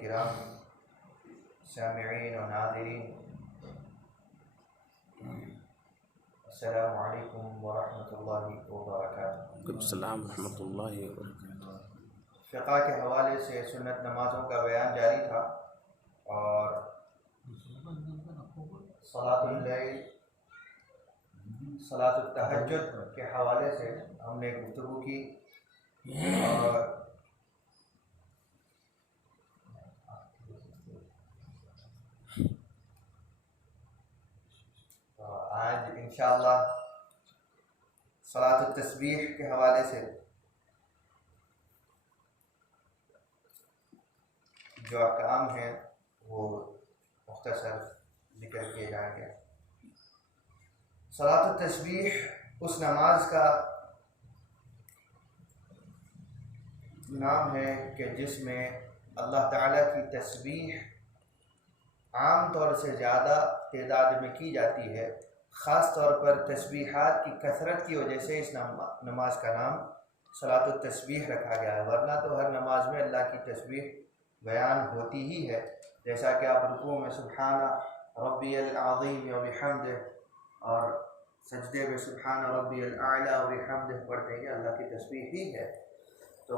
किराम सामिईन और नाज़रीन अस्सलामु अलैकुम व रहमतुल्लाहि व बरकातुहू। अस्सलाम व रहमतुल्लाहि व बरकातुहू। फ़िक़्ह के हवाले से सुन्नत नमाज़ों का बयान जारी था और सलातुल लैल सलातुत तहज्जुद के हवाले से हमने गुफ्तगू की और आज इंशाअल्लाह सलातुत तस्बीह के हवाले से जो अहकाम हैं वो मुख्तसर जिक्र किए जाएंगे। सलातुत तस्बीह उस नमाज का नाम है कि जिसमें अल्लाह ताला की तस्बीह आम तौर से ज़्यादा तादाद में की जाती है। ख़ास तौर पर तस्बीहात की कसरत की वजह से इस नमाज का नाम सलातुत तस्बीह रखा गया है, वरना तो हर नमाज में अल्लाह की तस्बीह बयान होती ही है। जैसा कि आप रुकू में सुब्हाना रब्बियल अज़ीम व बिहम्दिही और सजदे में सुब्हाना रब्बियल आला व बिहम्दिही पढ़ते हैं, अल्लाह की तस्बीह ही है। तो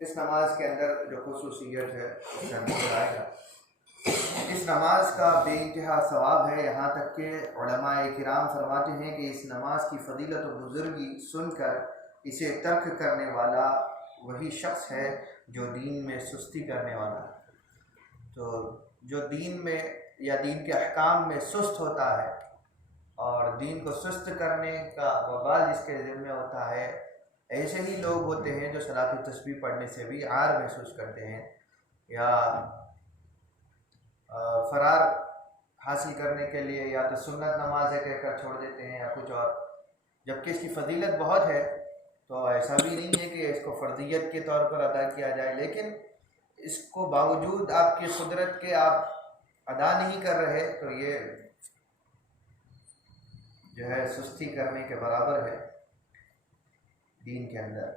इस नमाज के अंदर जो खुसूसियत है उससे नजर आएगा। इस नमाज का बेइंतहा सवाब है, यहाँ तक कि उलमाए किराम फरमाते हैं कि इस नमाज की फजीलत और बुजुर्गी सुनकर इसे तर्क करने वाला वही शख्स है जो दीन में सुस्ती करने वाला है। तो जो दीन में या दीन के अहकाम में सुस्त होता है और दीन को सुस्त करने का वबाल जिसके ज़िम्मे होता है, ऐसे ही लोग होते हैं जो सलातुत तस्बीह पढ़ने से भी आर महसूस करते हैं या फ़रार हासिल करने के लिए या तो सुन्नत नमाज है कहकर छोड़ देते हैं या कुछ और। जबकि इसकी फ़जीलत बहुत है, तो ऐसा भी नहीं है कि इसको फ़र्दियत के तौर पर अदा किया जाए, लेकिन इसको बावजूद आपकी कुदरत के आप अदा नहीं कर रहे तो ये जो है सुस्ती करने के बराबर है दीन के अंदर।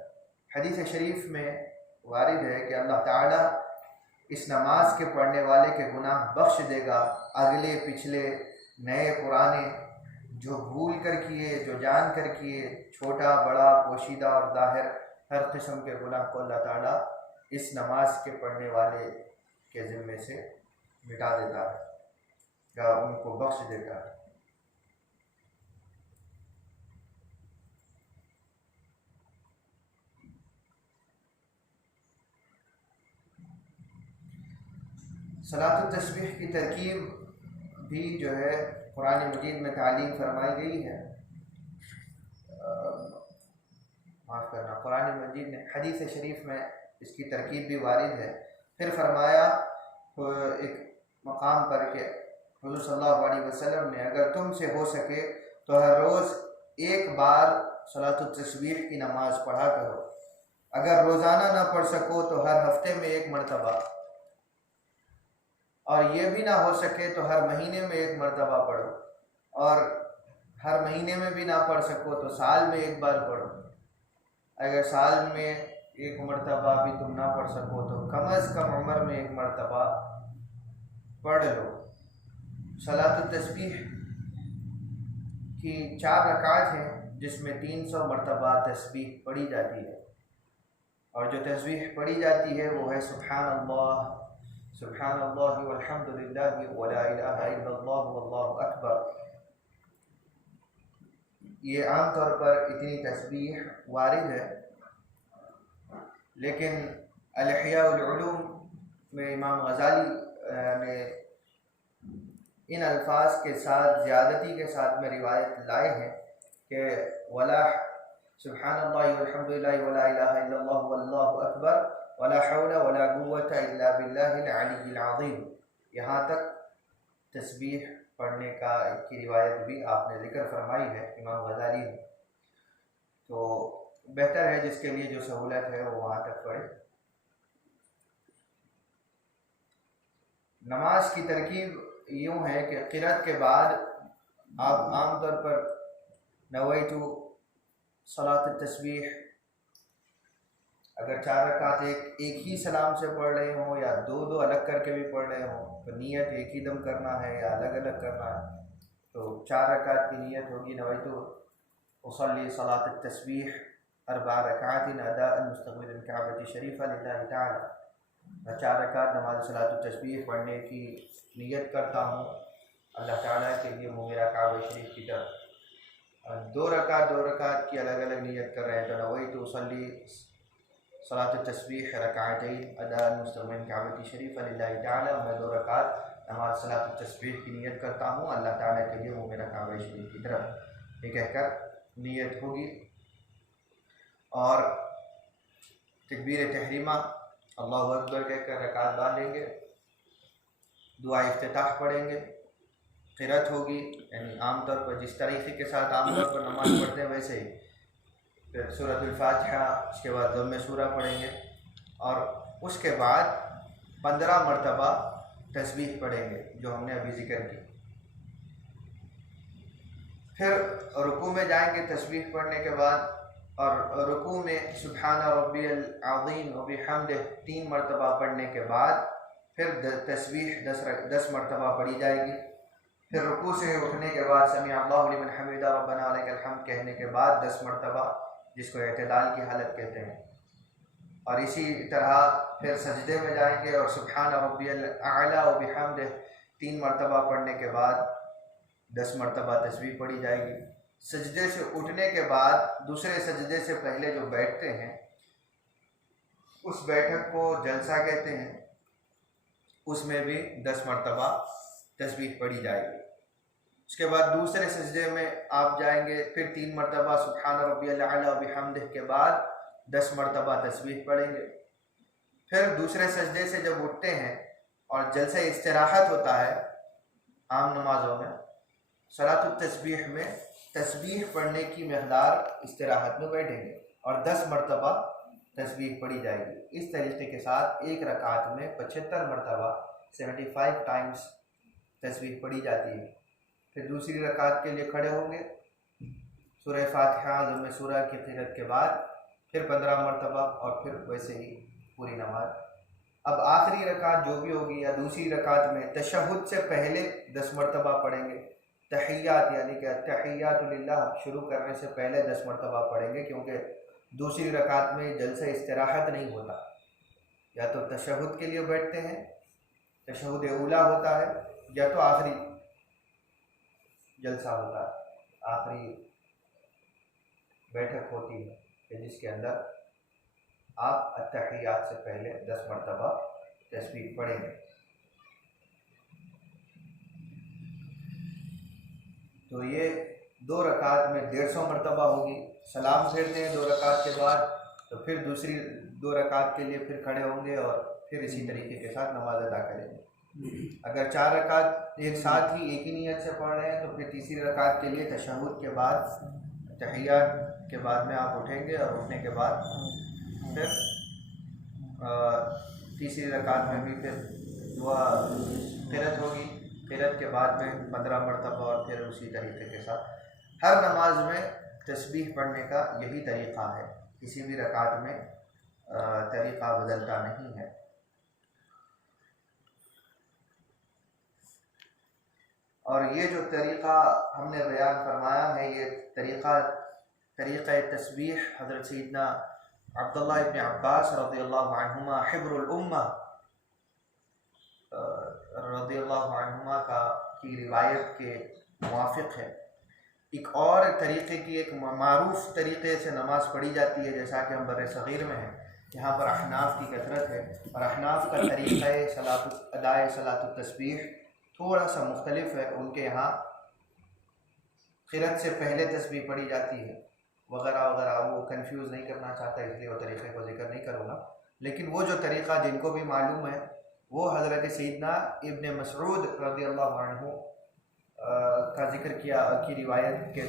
हदीस शरीफ में वारिद है कि अल्लाह ताला इस नमाज के पढ़ने वाले के गुनाह बख्श देगा, अगले पिछले नए पुराने, जो भूल कर किए जो जान कर किए, छोटा बड़ा पोशीदा और ज़ाहिर हर किस्म के गुनाह को अल्लाह ताला इस नमाज के पढ़ने वाले के ज़िम्मे से मिटा देता है या उनको बख्श देता है। सलातुत तस्बीह की तरकीब भी जो है कुरान मजीद में तालीम फरमाई गई है। माफ़ करना, कुरान मजीद ने हदीस शरीफ में इसकी तरकीब भी वारिद है। फिर फरमाया तो एक मकाम पर के हुज़ूर सल्लल्लाहु अलैहि वसल्लम ने अगर तुमसे हो सके तो हर रोज़ एक बार सलातुत तस्बीह की नमाज़ पढ़ा करो। अगर रोज़ाना ना पढ़ सको तो हर हफ्ते में एक मरतबा, और ये भी ना हो सके तो हर महीने में एक मरतबा पढ़ो, और हर महीने में भी ना पढ़ सको तो साल में एक बार पढ़ो। अगर साल में एक मरतबा भी तुम ना पढ़ सको तो कम अज़ कम उम्र में एक मरतबा पढ़ लो। सलातुत तस्बीह की 4 रकात हैं जिसमें 300 मरतबा तस्बीह पढ़ी जाती है, और जो तस्बीह पढ़ी जाती है वो है सुब्हानल्लाह सुब्हानल्लाह वल्हम्दुलिल्लाह वला इलाहा इल्लल्लाह वल्लाहु अकबर। ये आम तौर पर इतनी तस्बीह वारिद है, लेकिन अल-इह्या उल-उलूम में इमाम गज़ाली ने इन अल्फाज के साथ ज़्यादती के साथ में रिवायत लाए हैं कि वला सुब्हानल्लाहि वल्हम्दुलिल्लाहि वला इलाहा इल्लल्लाहु वल्लाहु अकबर वला हौला वला कुव्वता इल्ला बिल्लाहिल अलिय्यिल अज़ीम। यहाँ तक तस्बीह पढ़ने की रिवायत भी आपने जिक्र फरमाई है इमाम गज़ाली ने। तो बेहतर है जिसके लिए जो सहूलत है वो वहाँ तक पढ़े। नमाज की तरकीब यूँ है कि क़िरात के बाद आप आम तौर पर नवैतु सलात तस्बीह, अगर 4 रकात एक ही सलाम से पढ़ रहे हों या दो अलग करके भी पढ़ रहे हों तो नियत एक ही दम करना है या अलग अलग करना है। तो 4 रकात की नियत होगी नवैतु उसल्ली सलात तस्बीह 4 रकातिन अदाअन मुस्तक़बिलन काबती शरीफ़ा लिल्लाहि ताला। मैं 4 रकात नमाज सलात तस्बीह पढ़ने की नियत करता हूँ अल्लाह ताला के लिए, वो मेरा काबा शरीफ की तरफ। 2 रकात की अलग अलग नियत कर रहे हैं तो नवैतु उसल्ली सलात तस्बीह रकातैन अदाअन मुस्तक़बिलन काबती शरीफ़ा लिल्लाहि ताला। मैं 2 रकात नमाज सलात तस्बीह की नियत करता हूँ अल्लाह ताला के लिए, वो मेरा काबा शरीफ की तरफ। ये कहकर नियत होगी और तकबीर तहरीमा अल्लाहु अकबर कहकर रकात बांधेंगे, दुआ इफ्तिताह पढ़ेंगे, क़िरात होगी, यानी आम तौर पर जिस तरीक़े के साथ आम तौर पर नमाज़ पढ़ते हैं वैसे ही। फिर सूरतुल फातिहा, उसके बाद ज़म्मे सूरा पढ़ेंगे और उसके बाद 15 मरतबा तस्बीह पढ़ेंगे जो हमने अभी ज़िक्र की। फिर रुकू में जाएंगे तस्बीह पढ़ने के बाद, और रुकू में सुब्हान रब्बियल अज़ीम व बिहम्दिह 3 मरतबा पढ़ने के बाद फिर तस्बीह 10 मरतबा पढ़ी जाएगी। फिर रुकू से उठने के बाद समी अल्लाहु लिमन हमीदा रब्बना वलकल हम्द कहने के बाद 10 मरतबा, जिसको एतदाल की हालत कहते हैं। और इसी तरह फिर सजदे में जाएंगे और सुब्हान रब्बियल आला व बिहम्दिह 3 मरतबा पढ़ने के बाद 10 मरतबा तस्बीह पढ़ी जाएगी। सजदे से उठने के बाद दूसरे सजदे से पहले जो बैठते हैं उस बैठक को जलसा कहते हैं, उसमें भी 10 मरतबा तस्बीह पढ़ी जाएगी। उसके बाद दूसरे सजदे में आप जाएंगे, फिर 3 मरतबा सुब्हान रब्बियल आला व बिहम्दिह के बाद 10 मरतबा तस्बीह पढ़ेंगे। फिर दूसरे सजदे से जब उठते हैं और जलसा इस्तिराहत होता है आम नमाजों में, सलातुत तस्बीह में तस्बीह पढ़ने की मकदार इस्तिराहत में बैठेंगे और 10 मरतबा तस्बीह पढ़ी जाएगी। इस तरीके के साथ एक रकात में 75 मरतबा 75 टाइम्स तस्बीह पढ़ी जाती है। फिर दूसरी रकात के लिए खड़े होंगे, सूरह फातिहा ज़म्मे सूरा की क़िरात के बाद फिर 15 मरतबा और फिर वैसे ही पूरी नमाज। अब आखिरी रकात जो भी होगी या दूसरी रकात में तशहुद से पहले 10 मरतबा पढ़ेंगे। तहियात यानी कि तहियातु लिल्लाह शुरू करने से पहले 10 मरतबा पढ़ेंगे, क्योंकि दूसरी रकात में जलसा इस्तिराहत नहीं होता। या तो तशहुद के लिए बैठते हैं, तशहुद ऊला होता है, या तो आखिरी जलसा होता है, आखिरी बैठक होती है कि जिसके अंदर आप अत्तहियात से पहले 10 मरतबा तस्बीह पढ़ेंगे। तो ये 2 रकात में 150 मरतबा होगी। सलाम फेरते हैं 2 रकात के बाद, तो फिर दूसरी 2 रकात के लिए फिर खड़े होंगे और फिर इसी तरीके के साथ नमाज अदा करेंगे। अगर 4 रकात एक साथ ही एक ही नियत से पढ़ रहे हैं तो फिर तीसरी रकात के लिए तशहुद के बाद तहियात के बाद में आप उठेंगे और उठने के बाद फिर तीसरी रकात में भी फिर दुआ क़िरात होगी। क़िरात के बाद में 15 मरतबा और फिर उसी तरीके के साथ हर नमाज में तस्बीह पढ़ने का यही तरीक़ा है, किसी भी रकात में तरीक़ा बदलता नहीं है। और ये जो तरीक़ा हमने बयान फरमाया है, ये तरीक़ा तस्बीह हज़रत सैयदना अब्दुल्लाह इब्न अब्बास रज़ियल्लाहु अन्हुमा हिब्रुल उम्मा रज़ियल्लाहु अन्हुमा की रिवायत के मुवाफ़िक़ है। एक और तरीक़े की, एक मारूफ तरीक़े से नमाज़ पढ़ी जाती है, जैसा कि हम बर सग़ीर में हैं, यहाँ पर अहनाफ की कसरत है और अहनाफ का तरीक़ा अदाए सलातुत तस्बीह थोड़ा सा मुख्तलिफ है। उनके यहाँ क़िरात से पहले तस्बीह पढ़ी जाती है वगैरह वगैरह। वो कंफ्यूज नहीं करना चाहता इसलिए वो तरीक़े को जिक्र नहीं करूँगा, लेकिन वो जो तरीक़ा जिनको भी मालूम है वो हज़रत सैयदना इब्न मसऊद रज़ियल्लाहु अन्हु का जिक्र किया की रिवायत के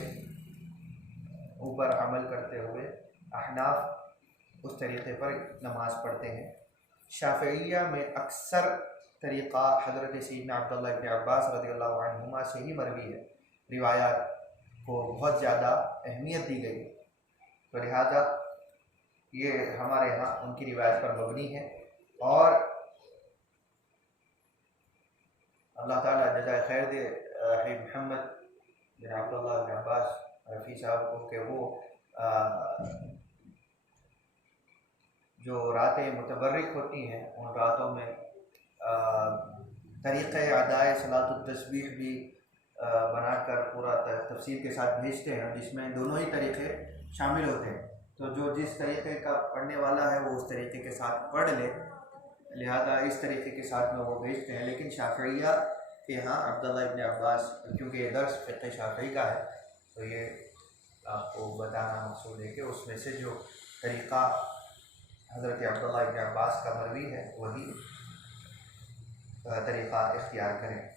ऊपर अमल करते हुए अहनाफ उस तरीक़े पर नमाज़ पढ़ते हैं। शाफ़िइया में अक्सर तरीक़ा हज़रत सैयदना अब्दुल्लाह इब्न अब्बास रज़ियल्लाहु अन्हुमा से ही मरवी है, रिवायात को बहुत ज़्यादा अहमियत दी गई, तो लिहाजा ये हमारे यहाँ उनकी रिवायत पर मबनी है। और अल्लाह ताला जज़ाए खैर दे मोहम्मद बिन अब्दुल्लाह बिन अब्बास रफ़ी साहब को कि वो जो रातें मुतबर्रिक होती हैं उन रातों में तरीक़े अदाए सलातुत तस्बीह भी बनाकर पूरा तफसील के साथ भेजते हैं, जिसमें दोनों ही तरीक़े शामिल होते हैं। तो जो जिस तरीक़े का पढ़ने वाला है वो उस तरीक़े के साथ पढ़ ले, लिहाजा इस तरीक़े के साथ में वो भेजते हैं। लेकिन शाफ़िइया के यहाँ अब्दुल्लाह इब्न अब्बास, क्योंकि ये दर्स फ़िक़्ह शाफ़िई का है, तो ये आपको बताना मकसूद है कि उसमें से जो तरीक़ा हज़रत अब्दुल्लाह इब्न अब्बास का मरवी है वही तरीक़ा इख्तियार करें।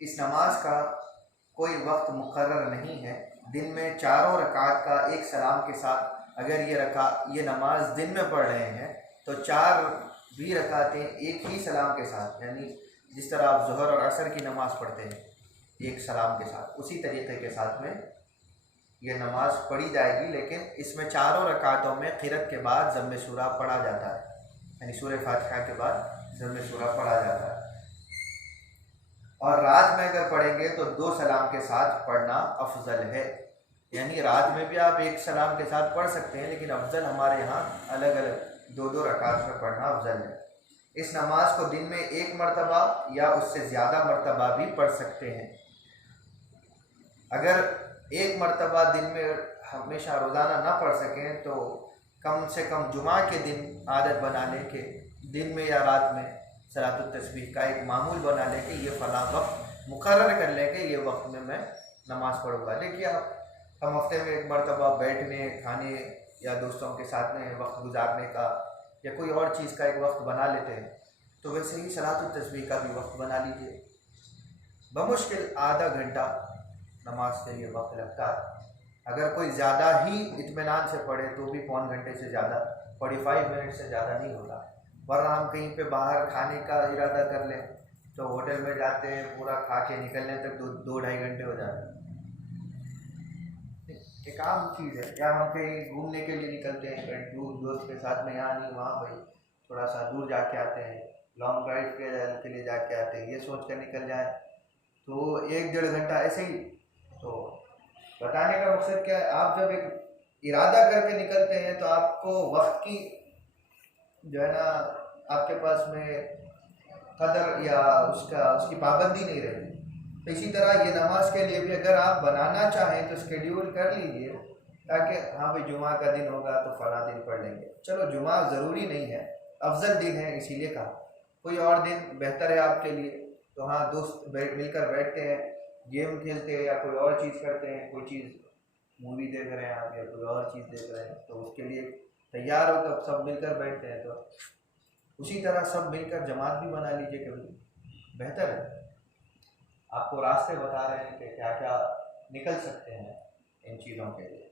इस नमाज का कोई वक्त मुकर्रर नहीं है। दिन में चारों रकात का एक सलाम के साथ, अगर ये नमाज दिन में पढ़ रहे हैं तो चार भी रकातें एक ही सलाम के साथ, यानी जिस तरह आप ज़ोहर और असर की नमाज़ पढ़ते हैं एक सलाम के साथ, उसी तरीक़े के साथ में ये नमाज़ पढ़ी जाएगी। लेकिन इसमें चारों रकातों में क़िरात के बाद ज़म्मे सूरा पढ़ा जाता है, यानी सूरह फातिहा के बाद ज़म्मे सूरा पढ़ा जाता है। और रात में अगर पढ़ेंगे तो दो सलाम के साथ पढ़ना अफजल है, यानी रात में भी आप एक सलाम के साथ पढ़ सकते हैं, लेकिन अफजल हमारे यहाँ अलग अलग दो दो रकात में पढ़ना अफजल है। इस नमाज को दिन में एक मरतबा या उससे ज़्यादा मरतबा भी पढ़ सकते हैं। अगर एक मरतबा दिन में हमेशा रोज़ाना ना पढ़ सकें तो कम से कम जुमा के दिन आदत बना लें कि दिन में या रात में सलातुत तस्बीह का एक मामूल बना लें कि ये फ़लाँ वक्त मुकर्रर कर लें कि ये वक्त में मैं नमाज़ पढ़ूँगा। देखिए हम हफ्ते में एक मरतबा बैठने, खाने या दोस्तों के साथ में वक्त गुजारने का या कोई और चीज़ का एक वक्त बना लेते हैं, तो वैसे ही सलातुत तस्बीह का भी वक्त बना लीजिए। बमुश्किल आधा घंटा नमाज के लिए वक्त लगता है। अगर कोई ज़्यादा ही इत्मीनान से पढ़े तो भी पौन घंटे से ज़्यादा, 45 मिनट से ज़्यादा नहीं होता। वरना हम कहीं पे बाहर खाने का इरादा कर लें तो होटल में जाते हैं, पूरा खा के निकलने तक 2-2.5 घंटे हो जाते हैं। एक आम चीज़ है। या हम कहीं घूमने के लिए निकलते हैं कहीं दूर दोस्त के साथ में, यहाँ नहीं वहाँ भाई थोड़ा सा दूर जाके आते हैं, लॉन्ग ड्राइव के लिए जाके आते हैं, ये सोच कर निकल जाए तो 1-1.5 घंटा ऐसे ही। तो बताने का मकसद क्या है, आप जब एक इरादा करके निकलते हैं तो आपको वक्त की जो है ना आपके पास में कदर या उसकी पाबंदी नहीं रहती। तो इसी तरह ये नमाज के लिए भी अगर आप बनाना चाहें तो शेड्यूल कर लीजिए, ताकि हाँ भाई जुमा का दिन होगा तो फला दिन पढ़ लेंगे। चलो जुमा ज़रूरी नहीं है, अफजल दिन है इसीलिए कहा, कोई और दिन बेहतर है आपके लिए तो हाँ दोस्त मिलकर बैठते हैं, गेम खेलते हैं या कोई और चीज़ करते हैं, कोई चीज़ मूवी देख रहे हैं आप या कोई और चीज़ देख रहे हैं, तो उसके लिए तैयार हो तब सब मिलकर बैठते हैं। तो उसी तरह सब मिलकर जमात भी बना लीजिए, कभी बेहतर है। आपको रास्ते बता रहे हैं कि क्या क्या निकल सकते हैं इन चीज़ों के लिए,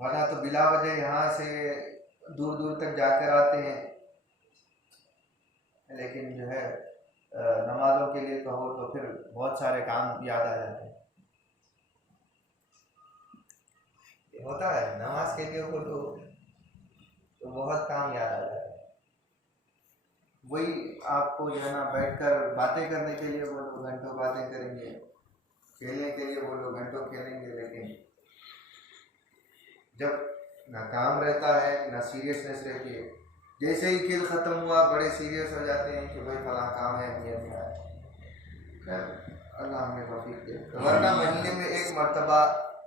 वरना तो बिला वजह यहाँ से दूर दूर तक जाकर आते हैं, लेकिन जो है नमाजों के लिए कहो तो फिर बहुत सारे काम याद आ जाते हैं। होता है नमाज के लिए हो तो बहुत काम याद आ जाता है। वही आपको जो है ना बैठकर बातें करने के लिए बोलो घंटों बातें करेंगे, खेलने के लिए बोलो घंटों खेलेंगे, लेकिन जब ना काम रहता है ना सीरियसनेस रहती है जैसे ही खेल ख़त्म हुआ बड़े सीरियस हो जाते हैं कि भाई फला काम है, नियत में आया। खैर अल्लाह हमें तौफीक दे। वरना महीने में एक मरतबा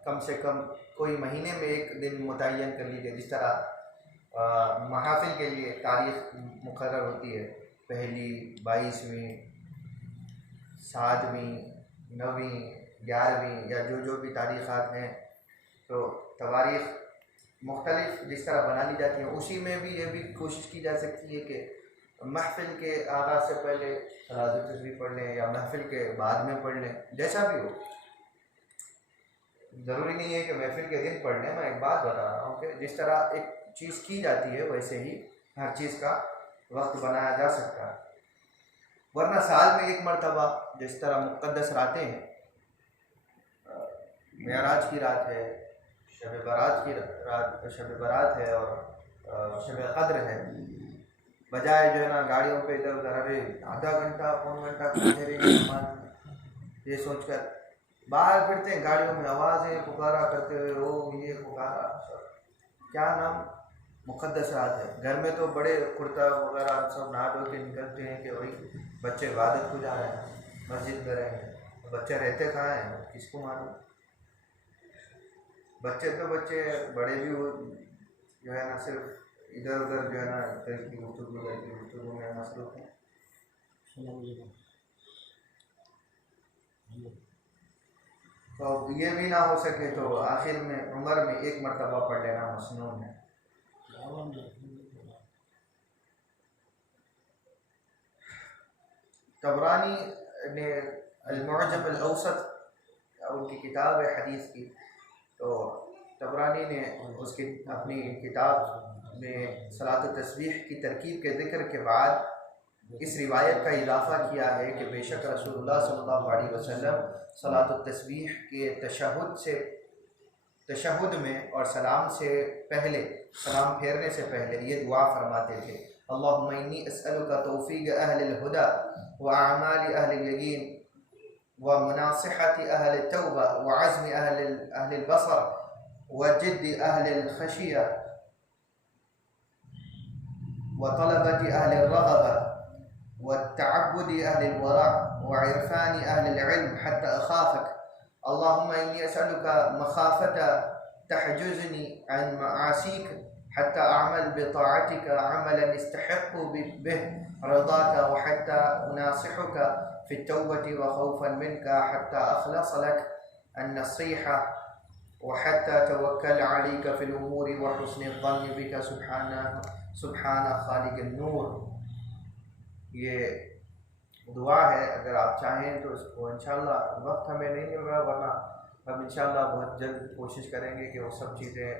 कम से कम कोई महीने में एक दिन मुतय्यन कर लीजिए। जिस तरह महाफिल के लिए तारीख़ मुकर्रर होती है, पहली, 22वीं, 7वीं, 9वीं, 11वीं या जो भी तारीख़ात हैं, तो तवारीख़ मुख्तलिफ जिस तरह बना ली जाती है, उसी में भी ये भी कोशिश की जा सकती है कि महफिल के आगाज़ से पहले सलातुत तस्बीह पढ़ लें या महफिल के बाद में पढ़ लें, जैसा भी हो। ज़रूरी नहीं है कि महफिल के दिन पढ़ लें। मैं एक बात बता रहा हूँ कि जिस तरह एक चीज़ की जाती है वैसे ही हर चीज़ का वक्त बनाया जा सकता है। वरना साल में एक मरतबा जिस तरह मुक़द्दस रातें हैं, मेराज की रात है, शब बारात की रात, शब बारात है और शब क़द्र है, बजाय जो है ना गाड़ियों पे इधर उधर अरे आधा घंटा पौन घंटा खड़े रहेंगे, ये सोचकर बाहर फिरते हैं गाड़ियों में, आवाज़ें पुकारा करते हुए, ओ ये पुकारा, क्या नाम मुक़द्दस रात है। घर में तो बड़े कुर्ता वगैरह सब नहा धो के निकलते हैं कि भाई बच्चे इबादत को जा रहे हैं, मस्जिद में रहेंगे। बच्चे रहते कहाँ हैं किसको मालूम। बच्चे तो बच्चे, बड़े भी वो जो है ना सिर्फ इधर उधर जो है ना की गुफ्तगू में मसरूफ़ हैं। तो ये भी ना हो सके तो आखिर में उम्र में एक मरतबा पढ़ लेना मसनून है। तबरानी ने अल-मुअजम अल-औसत उनकी किताब है हदीस की, तो तबरानी ने उसकी अपनी किताब में सलातुत तस्बीह की तरकीब के ज़िक्र के बाद इस रिवायत का इजाफ़ा किया है कि बेशक रसूलुल्लाह सल्लल्लाहु अलैहि वसल्लम सलातुत तस्बीह के तशहुद में और सलाम से पहले, सलाम फेरने से पहले ये दुआ फरमाते थे, अल्लाहुम्मा इन्नी अस्अलुका तौफीक अहलिल हुदा व अमाल अहलिल यकीन व मुनासिहति अहलित तौबा व अज़्म अहलिल बसर व जिद्द अहलिल खशिया व तलबति अहलिल रग़बा व तअब्बुद अहलिल वरा व इरफान अहलिल इल्म हत्ता अखाफक। अल्लाहुम्मा इन्नी अस्अलुका मखाफता तहजुज़नी अन मआसीक हत्ता अअमल बिताअतिका अमलन इस्तहिक़्क़ु बिहि रज़ाका व हत्ता उनासिहुका फि तौबति व खौफन मिनका हत्ता अखलस लक अन-नसीहा व हत्ता तवक्कल अलैका फिल उमूरि व हुस्न ज़न्न बिका सुब्हान खालिक़िन नूर। ये दुआ है, अगर आप चाहें तो इसको इंशाअल्लाह, वक्त हमें नहीं मिल रहा वरना हम इंशाअल्लाह बहुत जल्द कोशिश करेंगे कि वो सब चीज़ें,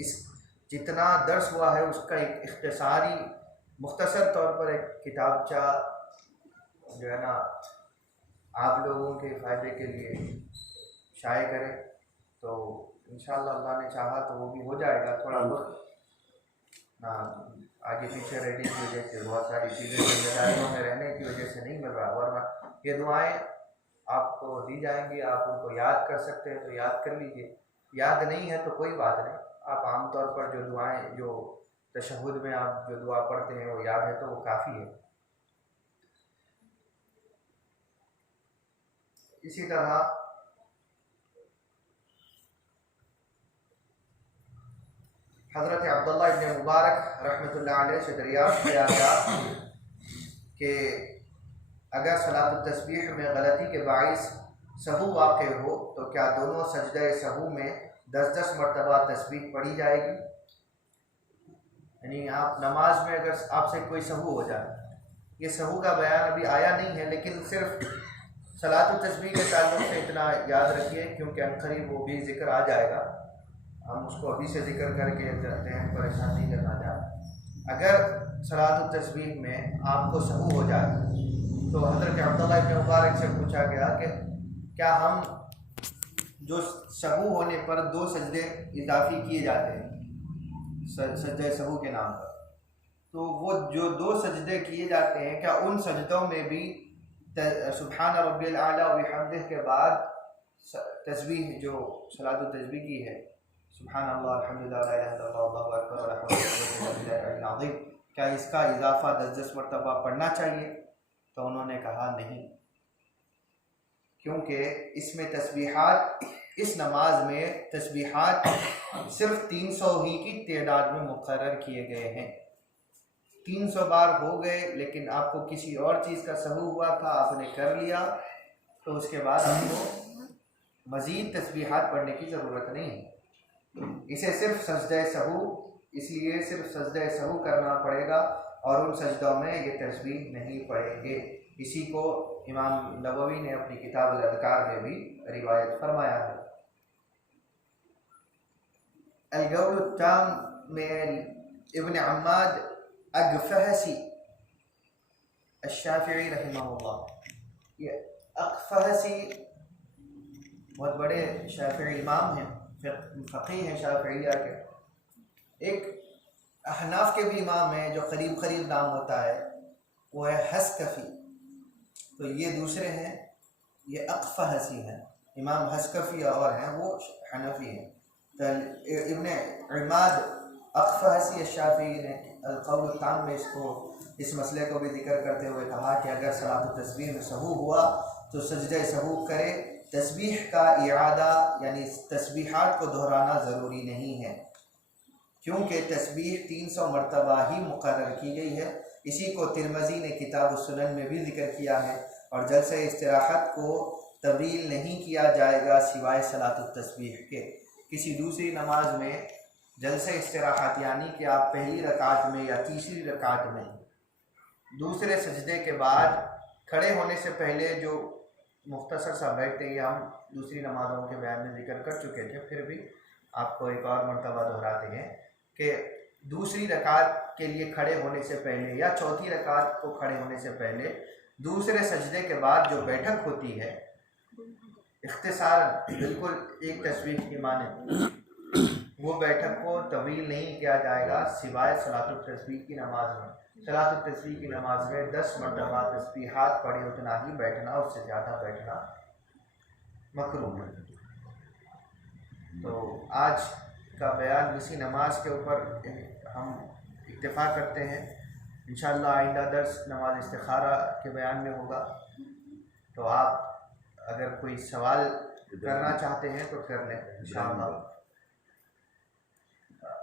इस जितना दर्स हुआ है उसका एक इख्तिसारी मुख्तसर तौर पर एक किताबचा जो है ना आप लोगों के फ़ायदे के लिए शाये करें। तो इंशाअल्लाह अल्लाह ने चाहा तो वो भी हो जाएगा। थोड़ा वक्त ना आगे पीछे रहने की वजह से, बहुत सारी चीज़ें जिम्मेदारियों में रहने की वजह से नहीं मिल रहा, वरना ये दुआएं आपको दी जाएंगी, आप उनको याद कर सकते हैं तो याद कर लीजिए, याद नहीं है तो कोई बात नहीं, आप आमतौर पर जो दुआएं जो तशहुद में आप जो दुआ पढ़ते हैं वो याद है तो वो काफ़ी है। इसी तरह हज़रत अब्दुल्ला इब्न मुबारक रहमतुल्लाह अलैह से दरियाफ़्त किया गया कि अगर सलातुत तस्बीह में गलती के बाइस सहू वाक़ हो तो क्या दोनों सजदे सहू में 10-10 मरतबा तस्बीह पढ़ी जाएगी। यानी आप नमाज में अगर आपसे कोई सहू हो जाए, ये सहू का बयान अभी आया नहीं है, लेकिन सिर्फ सलातुत तस्बीह के ताल्लुक़ से इतना याद रखिए क्योंकि अनक़रीब वो भी ज़िक्र आ जाएगा, हम उसको अभी से जिक्र करके जहन परेशान नहीं करना चाहते। अगर सलातुत तस्बीह में आपको सहू हो जाए तो हज़रत अब्दुल्ला इब्न मुबारक से पूछा गया कि क्या हम जो सहू होने पर 2 सजदे इजाफ़ी किए जाते हैं सजदे सहू के नाम पर, तो वो जो 2 सजदे किए जाते हैं क्या उन सजदों में भी सुब्हान रब्बिल आला व बिहम्दिह के बाद तस्बीह जो सलातुत तस्बीह की है सुब्हानअल्लाह अल्हम्दुलिल्लाह ला इलाहा इल्लल्लाह अल्लाहु अकबर व ला हौला वला कुव्वता इल्ला बिल्लाहिल अज़ीम, क्या इसका इजाफ़ा 10-10 मरतबा पढ़ना चाहिए? तो उन्होंने कहा नहीं, क्योंकि इसमें तस्बीहात, इस नमाज में तस्बीहात सिर्फ 300 ही की तादाद में मुकर्रर किए गए हैं। 300 बार हो गए, लेकिन आपको किसी और चीज़ का सहू हुआ था, आपने कर लिया, तो उसके बाद आपको मज़ीद तस्बीहात पढ़ने की ज़रूरत नहीं है। इसे सिर्फ सजदे सहू, इसलिए सिर्फ सजदे सहू करना पड़ेगा और उन सजदों में ये तस्बीह नहीं पढ़ेंगे। इसी को इमाम नववी ने अपनी किताब अल-अज़कार में भी रिवायत फरमाया है। अल-क़ौल अत-ताम में इब्न अम्माद अगफहसी अश-शाफ़िई रहमहुल्लाह, ये अगफहसी बहुत बड़े शाफ़िई इमाम हैं, फ़क़ीह हैं शाफ़िइया के। एक अहनाफ के भी इमाम हैं जो करीब करीब नाम होता है, वो है हस्कफ़ी। तो ये दूसरे हैं, ये अक़फ़हसी हैं। इमाम हस्कफ़ी और हैं वो हनफ़ी हैं। तो इब्न इमाद अक़फ़हसी अश-शाफ़िई ने अल-क़ौल अत-ताम में इस मसले को भी जिक्र करते हुए कहा कि अगर सलात तस्बीह में सहू हुआ तो सजदे सहू करे। तस्बीह का इआदा यानी तस्बीहात को दोहराना ज़रूरी नहीं है, क्योंकि तस्बीह 300 मरतबा ही मुकर्रर की गई है। इसी को तिरमिज़ी ने किताब सुनन में भी जिक्र किया है। और जलसे इस्तिराहत को तवील नहीं किया जाएगा सिवाय सलात तस्बीह के। किसी दूसरी नमाज में जलसे इस्तिराहत यानी कि आप पहली रकात में या तीसरी रकात में दूसरे सजदे के बाद खड़े होने से पहले जो मुख्तसर सा बैठते हैं, हम दूसरी नमाज़ों के बयान में जिक्र कर चुके थे, फिर भी आपको एक और मरतबा दोहराते हैं कि दूसरी रकात के लिए खड़े होने से पहले या चौथी रकात को खड़े होने से पहले दूसरे सजदे के बाद जो बैठक होती है, इख्तिसार बिल्कुल एक तस्बीह की माने, वो बैठक को तवील नहीं किया जाएगा सिवाय सलातुत तस्बीह की नमाज में। सलातुत तस्बीह की नमाज में 10 मरतबा तस्बीहात पढ़े, उतना ही बैठना, उससे ज़्यादा बैठना मकरूह है। तो आज का बयान इसी नमाज के ऊपर हम इत्तिफा करते हैं। इंशाअल्लाह आइंदा दर्स नमाज इस्तिखारा के बयान में होगा। तो आप अगर कोई सवाल करना चाहते हैं तो कर लें इंशाअल्लाह।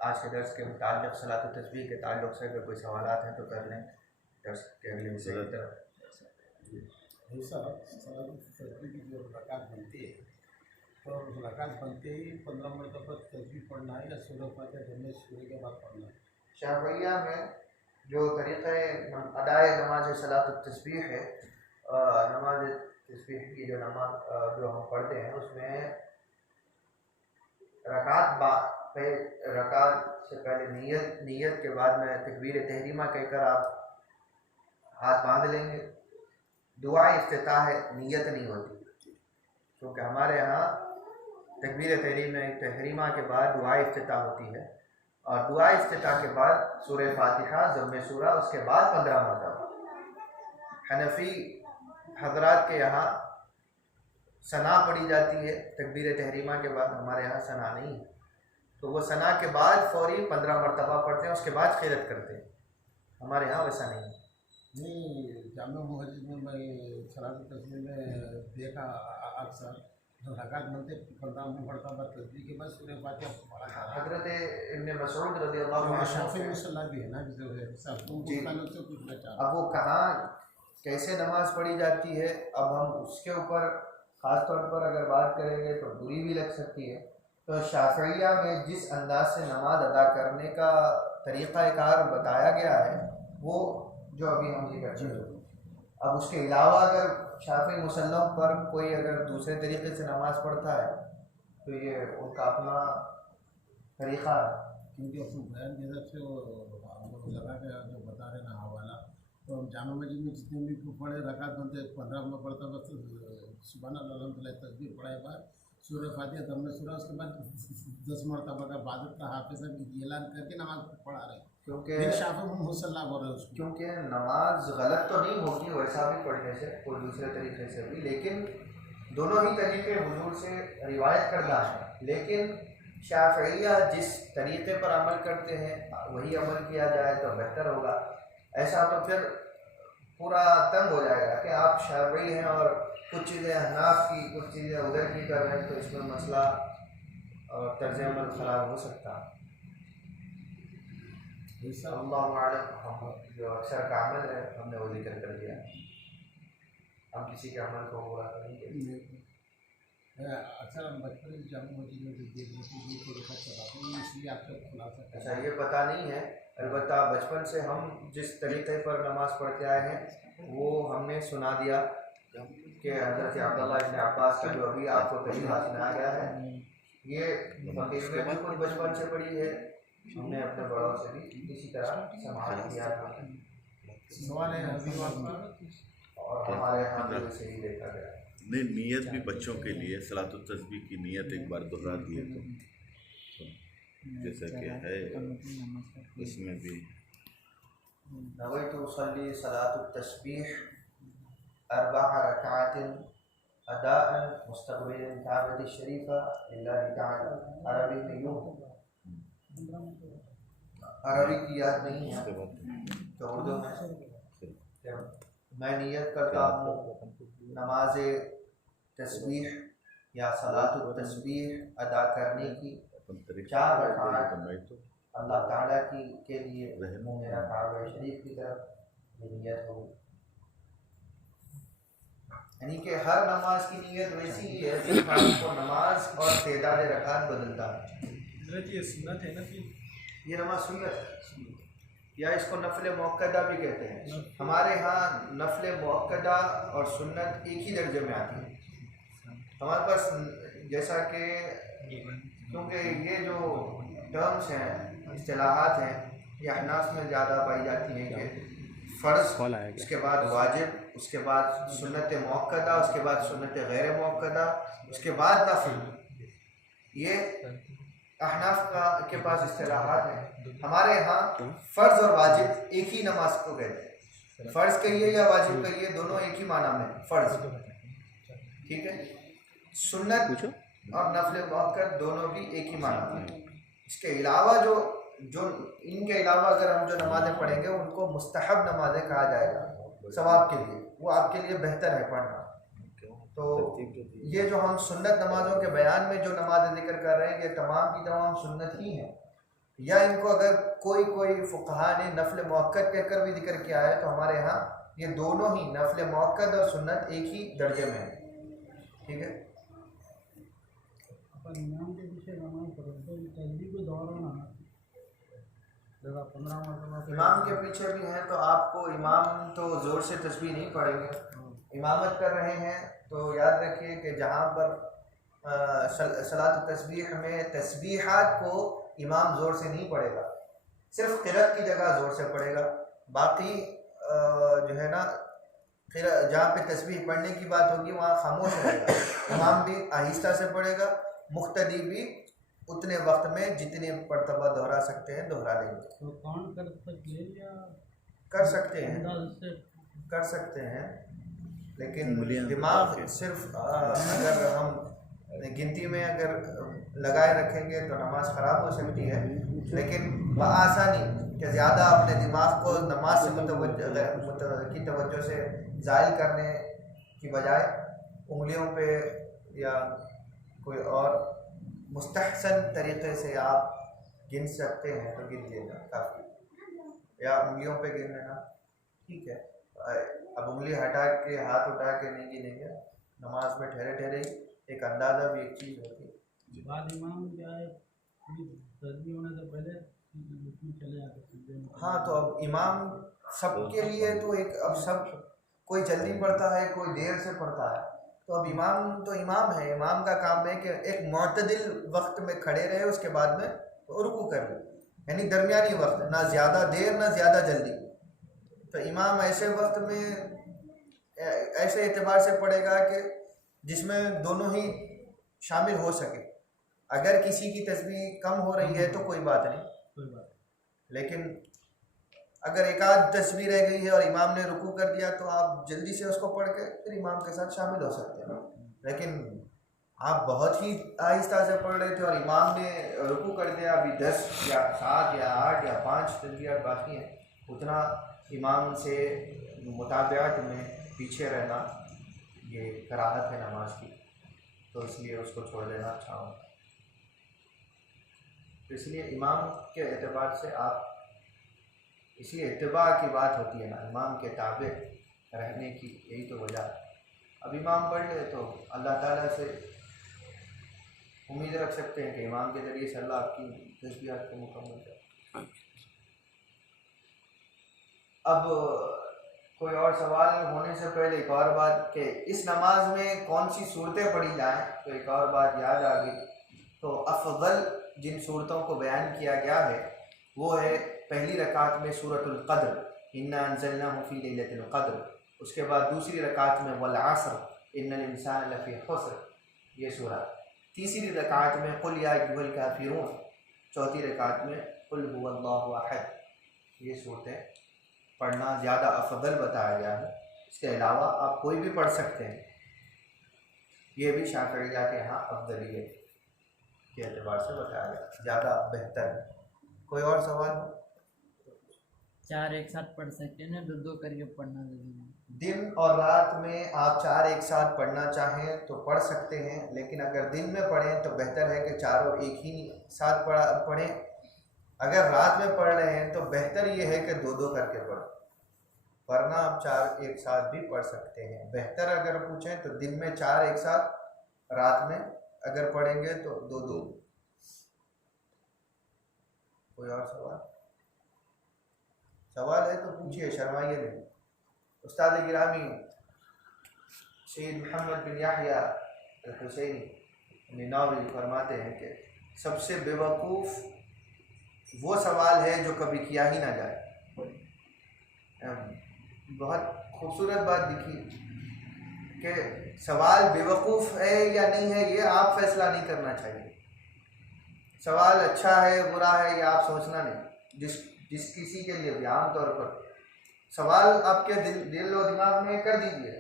आज के दर्स के मुताल्लिक़ सलात तस्बीह के ताल्लुक़ से अगर कोई सवालात हैं तो कर लें दर्स के अगले हिस्से की तरफ। सलात तस्बीह की जो रकात बनती है, तो रकात बनते ही 15 मरतबा तस्बीह पढ़ना है या सूरह फातिहा जब सूर्य के बाद पढ़ना है? शाफ़िइया में जो तरीक़े अदाए नमाज सलात तस्बीह है, नमाज तस्बीह की जो नमाज जो हम पढ़ते हैं उसमें रकात से पहले नियत के बाद में तकबीर तहरीमा कहकर आप हाथ बांध लेंगे। दुआ इफ्तिताह है, नियत नहीं होती, क्योंकि हमारे यहाँ तकबीर तहरीमा के बाद दुआ इफ्तिताह होती है और दुआ इफ्तिताह के बाद सूरह फातिहा ज़म्मे सूरा, उसके बाद 15 मरतबा। हनफी हजरात के यहाँ सना पढ़ी जाती है तकबीर तहरीमा के बाद, हमारे यहाँ सना नहीं है। तो वो सना के बाद फौरी 15 मरतबा पढ़ते हैं, उसके बाद खिरत करते हैं। हमारे यहाँ वैसा नहीं है। नहीं, जामे मस्जिद में मैं सलात तस्बीह में देखा अक्सर जो रकात बनते 15 मरतबा तस्बीह के बाद सूरह फातिहा पढ़ा जाता है। हज़रत इब्न मसऊद रज़ियल्लाहु अन्हु शाफ़िई मुसल्ला भी है ना, जो पूछना चाहता। अब वो कहाँ कैसे नमाज पढ़ी जाती है, अब हम उसके ऊपर ख़ास तौर पर अगर बात करेंगे तो बुरी भी लग सकती है। तो शाफ़िइया में जिस अंदाज से नमाज अदा करने का तरीक़ाकार बताया गया है वो जो अभी हम जिक्र कर रहे हैं। अब उसके अलावा अगर शाफ़िई मुसल्लों पर कोई अगर दूसरे तरीक़े से नमाज पढ़ता है तो ये उनका अपना तरीक़ा है। क्योंकि अपने बयान के हिसाब से वो लगा के जो बता रहे ना हवाला, तो हम जामा मस्जिद में जितने भी पढ़े रकात बनते 15 में पढ़ता बस सुबहान अल्लाह अल्हम्दुलिल्लाह तस्बीह पढ़ाए बाद सूरह फातिहा ज़म्मे सूरा, उसके बाद 10 मरतबा का इबादत का हाफिज़ ऐलान करके नमाज पढ़ा रहे, क्योंकि शाफ़िई मुसल्ला बोल रहे हैं उसको। क्योंकि नमाज गलत तो नहीं होगी वैसा भी पढ़ने से, कोई दूसरे तरीके से भी, लेकिन दोनों ही तरीके हुजूर से रिवायत करना है। लेकिन शाफ़िइया जिस तरीक़े पर अमल करते हैं वही अमल किया जाए तो बेहतर होगा। ऐसा तो फिर पूरा तंग हो जाएगा कि आप शाफ़िई हैं और कुछ चीज़ें हनाफ की कुछ चीज़ें उधर की कर रहे हैं, तो इसमें मसला और तर्ज अमल ख़राब हो सकता है। अल्लाह मालूम, हम जो अक्सर का अमल है हमने वो जिक्र कर दिया, हम किसी के अमल को बुरा करेंगे। अक्सर हम बचपन में जामा मस्जिद में जो देखा चलाते हैं, इसलिए आपको खुलासा अच्छा, ये पता नहीं है, अलबत्ता बचपन से हम जिस तरीक़े पर नमाज़ पढ़ते आए हैं वो हमने सुना दिया कि हज़रत अब्दुल्लाह इब्न अब्बास का जो अभी आपको तरीक़ा सुनाया गया है, ये फकीर में भी खुद बचपन से पढ़ी है, हमने अपने बड़ों से भी इसी तरह समाज किया था सवाल है अभी आपका। और हमारे यहाँ भी वैसे ही देखा गया। नहीं, नियत भी बच्चों के लिए सलातुत तस्बीह की नियत एक बार दोहरा दिए तो जैसा कि है इसमें भी नवैतु उसल्ली सलातुत तस्बीह अर्बअ रकाअतिन अदाअन मुस्तक़बिलन काबती शरीफा लिल्लाहि ताला। अरबी में यूँ, अरबी की याद नहीं है तो उर्दू में मैं नियत करता हूँ नमाज तस्बीह या सलातुत तस्बीह अदा करने की 4 रकात अल्लाह ताला की के लिए मेरा काबा शरीफ की तरफ ये नियत होगी। यानी कि हर नमाज की नियत वैसी ही है जिसमें आपको नमाज और तेदाद रकात बदलता है। ये सुन्नत है ना, ये नमाज सुन्नत है या इसको नफल मुअक्कदा भी कहते हैं। हमारे यहाँ नफल मुअक्कदा और सुन्नत एक ही दर्जे में आती है हमारे पास, जैसा कि क्योंकि ये जो टर्म्स हैं, इस्तिलाहात हैं, ये अहनाफ में ज़्यादा पाई जाती हैं कि फ़र्ज़, उसके बाद वाजिब, उसके बाद सुन्नत मुअक्कदा, उसके बाद सुन्नत गैर मुअक्कदा, उसके बाद नफल। ये अहनाफ के पास इस्तिलाहात हैं। हमारे यहाँ फ़र्ज़ और वाजिब एक ही नमाज को कहते हैं। फ़र्ज़ कहिए या वाजिब कहिए, दोनों एक ही माना में फ़र्ज़, ठीक है। सुन्नत और नफल मुअक्कद दोनों भी एक ही माना में। इसके अलावा जो इनके अलावा अगर हम जो नमाज़ें पढ़ेंगे उनको मुस्तहब नमाज़ें कहा जाएगा सवाब के लिए, वो आपके लिए बेहतर है पढ़ना। तो ये जो हम सुन्नत नमाज़ों के बयान में जो नमाज़ें जिक्र कर रहे हैं ये तमाम की तमाम सुन्नत ही हैं, या इनको अगर कोई फ़ुक़हा ने नफल मुअक्कद कहकर भी जिक्र किया है तो हमारे यहाँ ये दोनों ही नफल मुअक्कद और सुन्नत एक ही दर्जे में है, ठीक है। इमाम के पीछे नमाज पढ़ो तो तस्बीह को दोहराना, जब आप 15 मरतबा इमाम के पीछे भी हैं तो आपको, इमाम तो ज़ोर से तस्बीह नहीं पढ़ेंगे, इमामत कर रहे हैं तो याद रखिए कि जहाँ पर सलात तस्बीह में तस्बीहात को इमाम ज़ोर से नहीं पढ़ेगा, सिर्फ क़िरात की जगह ज़ोर से पढ़ेगा। बाकी जो है ना, जहाँ पे तस्बीह पढ़ने की बात होगी वहाँ खामोश रहेगा, इमाम भी आहिस्ता से पढ़ेगा, मुख्तदी भी उतने वक्त में जितने मरतबा दोहरा सकते हैं दोहरा लेंगे। तो काउंट कर सकते हैं लेकिन दिमाग सिर्फ अगर हम गिनती में अगर लगाए रखेंगे तो नमाज ख़राब हो सकती है। लेकिन बआसानी कि ज़्यादा अपने दिमाग को नमाज से की तवज्जो से ज़ाइल करने की बजाय उंगलियों पे या कोई और मुस्तहसन तरीक़े से आप गिन सकते हैं तो गिन लेना काफ़ी, या उंगलियों पे गिन लेना, ठीक है। अब उंगली हटा के हाथ उठा के नहीं गिनेंगे, नमाज में ठहरे ठहरे ही एक अंदाज़ा भी एक चीज़ होती है। बाद इमाम क्या है तस्बीह होने से पहले चले जाते हैं। हाँ, तो अब इमाम सबके लिए तो एक, अब सब कोई जल्दी पढ़ता है कोई देर से पढ़ता है, तो अब इमाम तो इमाम है, इमाम का काम है कि एक मुअतदिल वक्त में खड़े रहे, उसके बाद में रुकू कर ले, यानी दरमियानी वक्त, ना ज़्यादा देर ना ज़्यादा जल्दी। तो इमाम ऐसे वक्त में ऐसे एतबार से पढ़ेगा कि जिसमें दोनों ही शामिल हो सके। अगर किसी की तस्बीह कम हो रही है तो कोई बात नहीं, लेकिन अगर एक आध तस्बीह रह गई है और इमाम ने रुकू कर दिया तो आप जल्दी से उसको पढ़ के फिर इमाम के साथ शामिल हो सकते हैं। लेकिन आप बहुत ही आहिस्ता से पढ़ रहे थे और इमाम ने रुकू कर दिया, अभी 10 या 7 या 8 या 5 तस्बीहात बाकी हैं, उतना इमाम से मुताबिअत में पीछे रहना ये कराहत है नमाज की, तो इसलिए उसको छोड़ देना अच्छा होगा। तो इसलिए इमाम के एतबार से आप, इसलिए इत्तिबा की बात होती है ना, इमाम के ताबे रहने की, यही तो वजह है। अब इमाम पढ़ ले तो अल्लाह ताला से उम्मीद रख सकते हैं कि इमाम के ज़रिए से अल्लाह आपकी तस्बीहात को मुकम्मल करे। अब कोई और सवाल होने से पहले एक और बात कि इस नमाज में कौन सी सूरतें पढ़ी जाएं, तो एक और बात याद आ गई। तो अफजल जिन सूरतों को बयान किया गया है वो है पहली रकात में सूरतुल क़द्र, इन्ना अंज़लनाहु फ़ी लैलतिल क़द्र, उसके बाद दूसरी रकात में वल अस्र इन्नल इंसान लफ़ी खुस्र, ये सूरा। तीसरी रकात में कुल या अय्युहल काफ़िरून, चौथी रकात में कुल हुवल्लाहु अहद, ये सूरतें पढ़ना ज़्यादा अफजल बताया गया है। इसके अलावा आप कोई भी पढ़ सकते हैं, ये भी शाफ़िइया के यहाँ अफजलियत के एतबार से बताया गया, ज़्यादा बेहतर है। कोई और सवाल? 4 एक साथ पढ़ सकते हैं ना, 2-2 करके पढ़ना जरूरी है। दिन और रात में आप 4 एक साथ पढ़ना चाहें तो पढ़ सकते हैं, लेकिन अगर दिन में पढ़ें तो बेहतर है कि चारों एक ही साथ पढ़ें। अगर रात में पढ़ रहे हैं तो बेहतर ये है कि 2-2 करके पढ़ें, वरना आप 4 एक साथ भी पढ़ सकते हैं। बेहतर अगर पूछें तो दिन में 4 एक साथ, रात में अगर पढ़ेंगे तो 2-2। कोई और सवाल है तो पूछिए, शर्माइए नहीं। उस्ताद गिरामी सैयद मोहम्मद बिन याहया अल-हुसैनी निनावी फरमाते हैं कि सबसे बेवकूफ़ वो सवाल है जो कभी किया ही ना जाए। बहुत खूबसूरत बात लिखी कि सवाल बेवकूफ़ है या नहीं है ये आप फैसला नहीं करना चाहिए। सवाल अच्छा है बुरा है ये आप सोचना नहीं। जिस किसी के लिए भी आम तौर पर सवाल आपके दिल और दिमाग में कर दीजिए,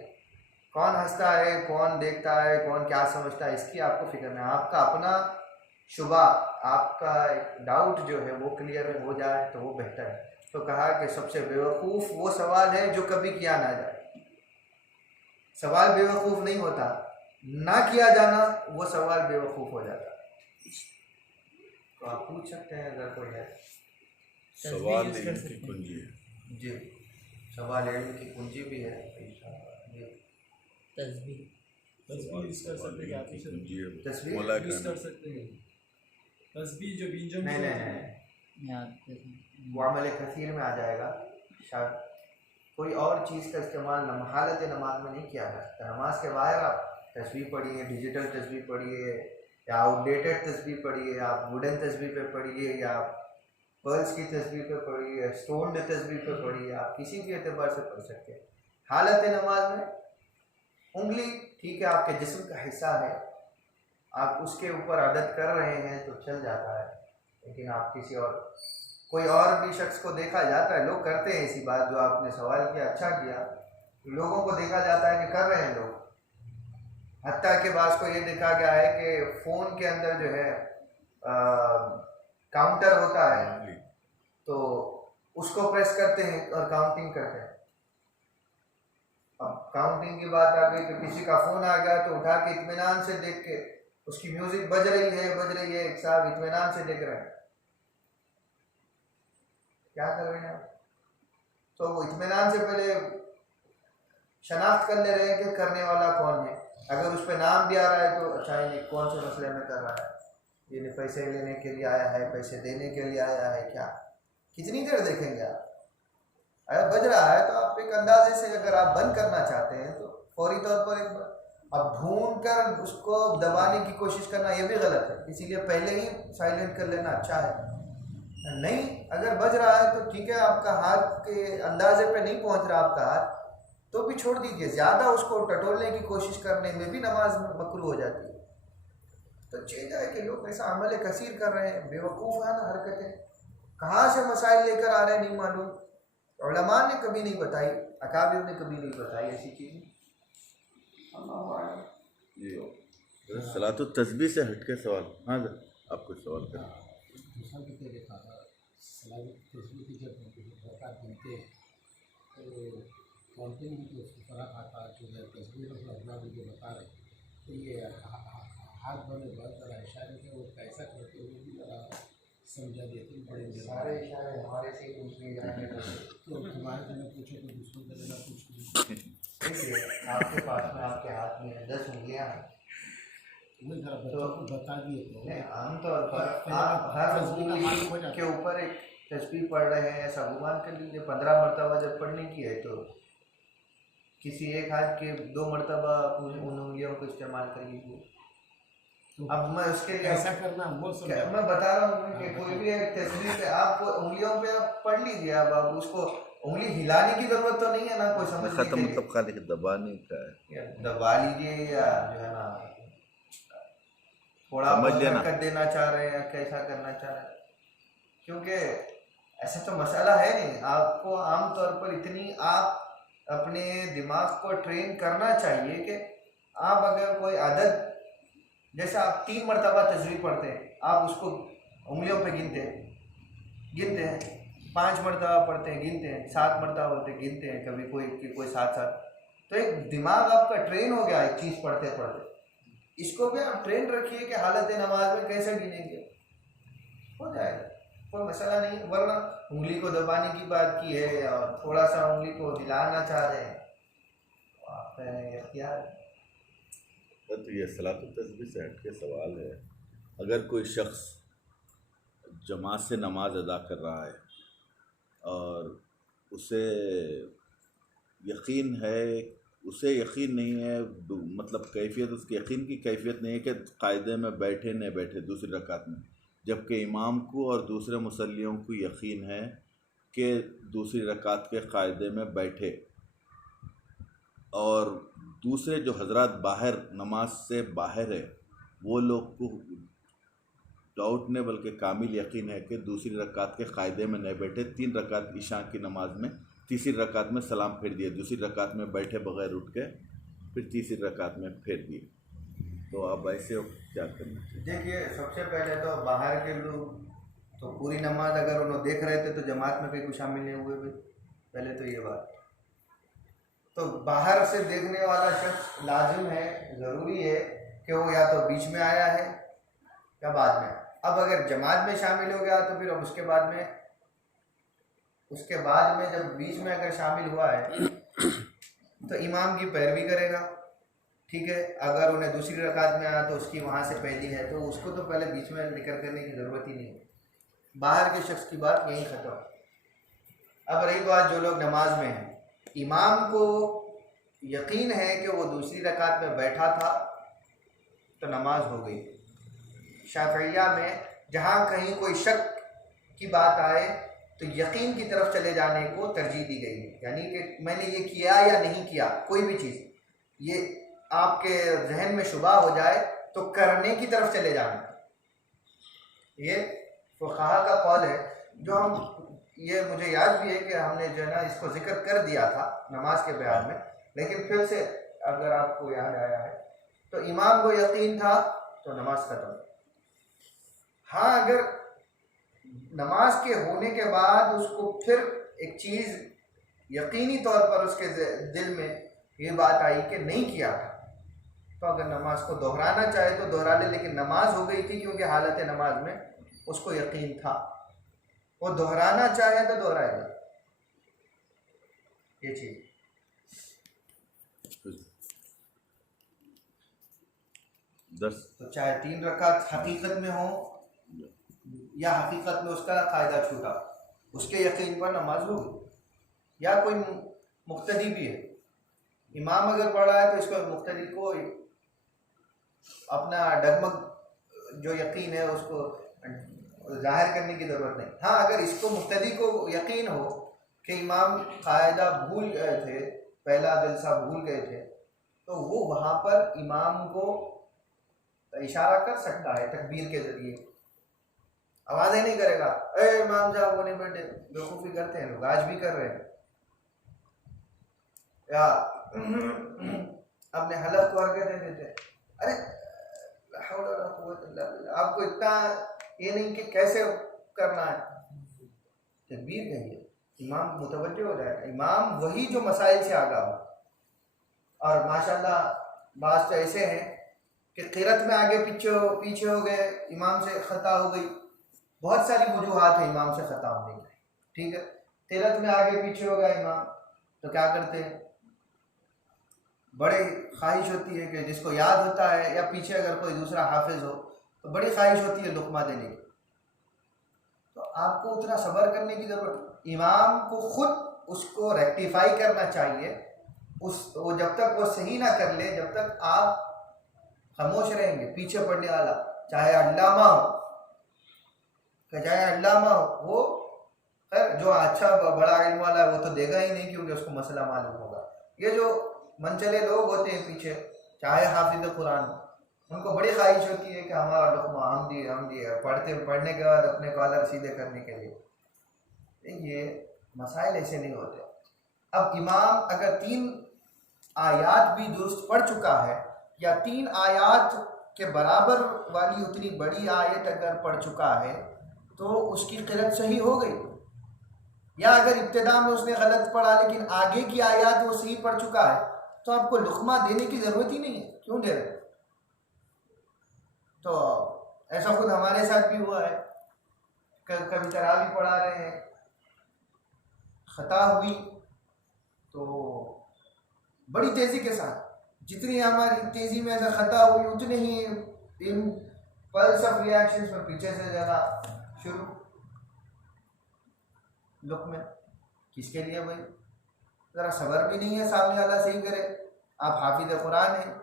कौन हंसता है, कौन देखता है, कौन क्या समझता है, इसकी आपको फिक्र नहीं। आपका अपना शुबा, आपका एक डाउट जो है वो क्लियर हो जाए तो वो बेहतर है। तो कहा कि सबसे बेवकूफ़ वो सवाल है जो कभी किया ना जाए। सवाल बेवकूफ़ नहीं होता, ना किया जाना वो सवाल बेवकूफ़ हो जाता। तो आप पूछ सकते हैं अगर कोई है। सवाल इल्म की कुंजी है। जी, सवाल इल्म की कुंजी भी है। तस्बीह यूज़ कर सकते हैं, आप कुंजी है। तस्बीह बोला यूज़ करना। कर सकते हैं। तस्बीह जो बीजम नहीं याद वो अमल कसीर में आ जाएगा। शायद कोई और चीज़ का इस्तेमाल हालत नमाज में नहीं किया जा सकता। नमाज के बाहर आप तस्बीह पढ़िए, डिजिटल तस्बीह पढ़िए या आउटडेटेड तस्बीह पढ़िए, आप वुडन तस्बीह पे पढ़िए या पर्ल्स की तस्बीह पे पढ़िए, स्टोन्ड तस्बीह पे पढ़िए, आप किसी भी एतबार से पढ़ सकते हैं। हालत नमाज में उंगली ठीक है आपके जिस्म का हिस्सा है, आप उसके ऊपर अदद कर रहे हैं तो चल जाता है। लेकिन आप किसी और कोई और भी शख्स को देखा जाता है, लोग करते हैं ऐसी बात जो आपने सवाल किया, अच्छा किया, लोगों को देखा जाता है कि कर रहे हैं लोग। हत्ता के बाद को ये देखा गया है कि फ़ोन के अंदर जो है काउंटर होता है तो उसको प्रेस करते हैं और काउंटिंग करते हैं। अब काउंटिंग की बात आ गई तो किसी का फ़ोन आ गया तो उठा के इत्मीनान से देख के, उसकी म्यूज़िक बज रही है, एक साहब इत्मीनान से देख रहे हैं, क्या कर रहे हैं आप? तो वो इत्मीनान से पहले शनाख्त कर ले रहे हैं कि करने वाला कौन है। अगर उस पर नाम भी आ रहा है तो अच्छा ये कौन से मसले में कर रहा है, ये पैसे लेने के लिए आया है, पैसे देने के लिए आया है, क्या कितनी देर देखेंगे आप? अगर बज रहा है तो आप एक अंदाजे से अगर आप बंद करना चाहते हैं तो फौरी तौर पर एक अब ढूंढ कर उसको दबाने की कोशिश करना ये भी गलत है, इसीलिए पहले ही साइलेंट कर लेना अच्छा है। नहीं, अगर बज रहा है तो ठीक है, आपका हाथ के अंदाजे पे नहीं पहुंच रहा आपका हाथ तो भी छोड़ दीजिए। ज़्यादा उसको टटोलने की कोशिश करने में भी नमाज मकरूह हो जाती है। तो चीज़ है कि लोग ऐसा अमल कसीर कर रहे हैं, बेवकूफ़ाना हरकतें, कहाँ से मसाइल लेकर आ रहे हैं नहीं मालूम। उलमा ने कभी नहीं बताई, अकाबिर ने कभी नहीं बताई ऐसी चीज़ें। अल्लाह सलातुत तस्बीह से हटके सवाल। हाँ सर, आप कुछ सवाल करें। दूसरा भी तो देखा था सलाह तस्वीर की जब रकात गिनते हैं तो काउंटिंग में जो उसको फर्क आता है जो है तस्वीर और अपना जो बता रहे तो ये हाथ बने बहुत ज़रा इशारे थे वो कैसा करते हुए भी ज़रा समझा देते बड़े सारे इशारे हमारे से ही पूछ लिए जाएंगे तो तुम्हारे जगह पूछो तो दूसरों के जगह पूछ लो। देखिए आपके पास में आपके हाथ में 10 उंगलियां हैं, वही ज़रा बच्चों को बता दिए तो नहीं आमतौर पर आप हर तस्बीह का उंगली मालूम हो जाता के ऊपर एक तस्बीह पढ़ रहे हैं, ऐसा गुमान कर लीजिए 15 मरतबा जब पढ़ने की है तो किसी एक हाथ के 2 मरतबा उन उंगलियों को इस्तेमाल कर लीजिए। तो अब मैं उसके लिए कैसा करना वो समझा मैं बता रहा हूँ कि कोई भी एक तस्वीर पे आपको उंगलियों पे आप पढ़ लीजिए, अब उसको उंगली हिलाने की जरूरत तो नहीं है ना, कोई समझ खत्म लीजिए मतलब खाली दबाने का है। या दबा लीजिए या जो है ना थोड़ा समझ बहुत लेना। हरकत देना चाह रहे हैं या कैसा करना चाह रहे हैं, क्योंकि ऐसा तो मसाला है नहीं। आपको आमतौर पर इतनी आप अपने दिमाग को ट्रेन करना चाहिए कि आप अगर कोई आदत, जैसे आप 3 मरतबा तस्वीर पढ़ते हैं, आप उसको उंगलियों पे गिनते हैं 5 मरतबा पढ़ते हैं गिनते हैं, 7 मरतबा पढ़ते हैं गिनते हैं, कभी कोई 7 तो एक दिमाग आपका ट्रेन हो गया एक चीज़ पढ़ते पढ़ते। इसको भी आप ट्रेन रखिए कि हालत नमाज में कैसे गिनेंगे, हो जाएगा, कोई मसला नहीं। वरना उंगली को दबाने की बात की है और थोड़ा सा उंगली को हिलाना चाह रहे हैं तो आप इख्तियार। तो ये सलातुत तस्बीह से हटके सवाल है, अगर कोई शख्स जमात से नमाज अदा कर रहा है और उसे यकीन नहीं है, मतलब कैफियत उसकी यकीन की कैफियत नहीं है कि कायदे में बैठे न बैठे दूसरी रकात में, जबकि इमाम को और दूसरे मुसल्लियों को यकीन है कि दूसरी रकात के कायदे में बैठे, और दूसरे जो हजरात बाहर नमाज से बाहर है वो लोग को डाउट ने बल्कि कामिल यकीन है कि दूसरी रकात के कायदे में नहीं बैठे, 3 रकात ईशा की नमाज में तीसरी रकात में सलाम फेर दिए, दूसरी रकात में बैठे बगैर उठ के फिर तीसरी रकात में फेर दिए, तो अब ऐसे क्या करना चाहिए? देखिए सबसे पहले तो बाहर के लोग तो पूरी नमाज अगर उन्होंने देख रहे थे तो जमात में कहीं शामिल नहीं हुए भी, पहले तो ये बात। तो बाहर से देखने वाला शख्स लाजिम है, ज़रूरी है कि वो या तो बीच में आया है या बाद में। अब अगर जमात में शामिल हो गया तो फिर अब उसके बाद में जब बीच में अगर शामिल हुआ है तो इमाम की पैरवी करेगा, ठीक है। अगर उन्हें दूसरी रकात में आया तो उसकी वहाँ से पहली है तो उसको तो पहले बीच में निकल करने की ज़रूरत ही नहीं है। बाहर के शख्स की बात यहीं ख़त्म। अब रही बात जो लोग नमाज में हैं, इमाम को यकीन है कि वो दूसरी रकात में बैठा था तो नमाज हो गई। शाफिया में जहाँ कहीं कोई शक की बात आए तो यकीन की तरफ चले जाने को तरजीह दी गई है, यानी कि मैंने ये किया या नहीं किया, कोई भी चीज़ ये आपके जहन में शुबा हो जाए तो करने की तरफ चले जाना। ये फुक़हा का कौल है जो हम, ये मुझे याद भी है कि हमने जो है ना इसको जिक्र कर दिया था नमाज के बयान में, लेकिन फिर से अगर आपको याद आया है तो इमाम को यकीन था तो नमाज खत्म। हाँ, अगर नमाज के होने के बाद उसको फिर एक चीज़ यकीनी तौर पर उसके दिल में ये बात आई कि नहीं किया था, तो अगर नमाज को दोहराना चाहे तो दोहरा ले, लेकिन नमाज हो गई थी क्योंकि हालत नमाज में उसको यकीन था। वो दोहराना चाहे तो दोहराएगा ये चीज़। तो चाहे 3 रकात हकीकत में हो या हकीकत में उसका कायदा छूटा, उसके यकीन पर नमाज होगी। या कोई मुक्तदी भी है, इमाम अगर पढ़ रहा है तो इसको मुक्तदी को अपना डगमग जो यकीन है उसको जाहिर करने की ज़रूरत नहीं। हाँ, अगर इसको मुक्तदी को यकीन हो कि इमाम कायदा भूल गए थे, पहला जलसा भूल गए थे, तो वो वहाँ पर इमाम को इशारा कर सकता है तकबीर के ज़रिए, आवाज़ें नहीं करेगा ए इमाम साहब वो नहीं बैठे, बेवकूफ़ी करते हैं लोग, आज भी कर रहे हैं, या अपने हलफ को हरकतें देते हैं। अरे कुव्वत इल्ला बिल्लाह। आपको इतना ये नहीं कि कैसे करना है, तकबीर कहिए, इमाम मुतवज्जे हो जाएगा। इमाम वही जो मसाइल से आगाह हो। और माशाल्लाह बात तो ऐसे हैं कि क़िरत में आगे पीछे हो गए, इमाम से ख़ता हो गई, बहुत सारी वजूहात है इमाम से ख़ता होने की, ठीक है। क़िरत में आगे पीछे हो गया इमाम, तो क्या करते हैं, बड़े ख्वाहिश होती है कि जिसको याद होता है, या पीछे अगर कोई दूसरा हाफिज हो तो बड़ी ख्वाहिश होती है लुक़मा देने की, तो आपको उतना सब्र करने की ज़रूरत। इमाम को खुद उसको रेक्टिफाई करना चाहिए, वो जब तक वो सही ना कर ले, जब तक आप खामोश रहेंगे। पीछे पढ़ने वाला चाहे अल्लामा हो, वो खैर जो अच्छा बड़ा इल्म वाला है वो तो देगा ही नहीं, क्योंकि उसको मसला मालूम होगा। ये जो मनचले लोग होते हैं पीछे, चाहे हाफिज कुरान, उनको बड़ी ख्वाहिश होती है कि हमारा लुक़मा हम दिए पढ़ने के बाद अपने कॉलर सीधे करने के लिए। ये मसाइल ऐसे नहीं होते। अब इमाम अगर 3 आयात भी दुरुस्त पढ़ चुका है, या 3 आयात के बराबर वाली उतनी बड़ी आयत अगर पढ़ चुका है, तो उसकी क़िरत सही हो गई। या अगर इब्तिदा में उसने गलत पढ़ा लेकिन आगे की आयत वो सही पढ़ चुका है, तो आपको लुक़मा देने की ज़रूरत ही नहीं है, क्यों दे रहे? तो ऐसा खुद हमारे साथ भी हुआ है, कभी तरावी पढ़ा रहे हैं, ख़ता हुई तो बड़ी तेज़ी के साथ, जितनी हमारी तेज़ी में अगर ख़ता हुई उतने ही इन पल्स ऑफ रिएक्शंस में पीछे से जाना शुरू। लुक में किसके लिए भाई? ज़रा सब्र भी नहीं है, सामने वाला सही करे। आप हाफिज़ कुरान हैं,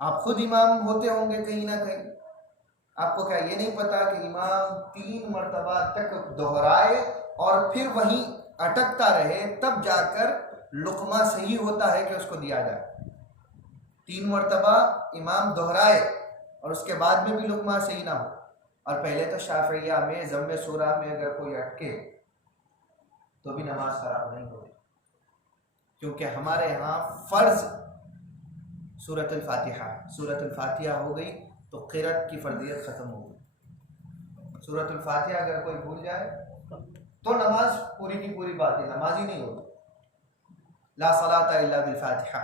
आप खुद इमाम होते होंगे कहीं ना कहीं, आपको क्या ये नहीं पता कि इमाम 3 मरतबा तक दोहराए और फिर वहीं अटकता रहे, तब जाकर लुक़मा सही होता है कि उसको दिया जाए। 3 मरतबा इमाम दोहराए और उसके बाद में भी लुक़मा सही ना हो। और पहले तो शाफ़िया में ज़म्मे सूरा में अगर कोई अटके तो भी नमाज ख़राब नहीं होती, क्योंकि हमारे यहाँ फ़र्ज़ सूरतुल फातिहा हो गई तो क़िरत की फ़र्ज़ियत ख़त्म हो गई। सूरतुल फातिहा अगर कोई भूल जाए तो नमाज पूरी की पूरी बात है, नमाज ही नहीं होती। ला सलाता इल्ला बिल फातिहा,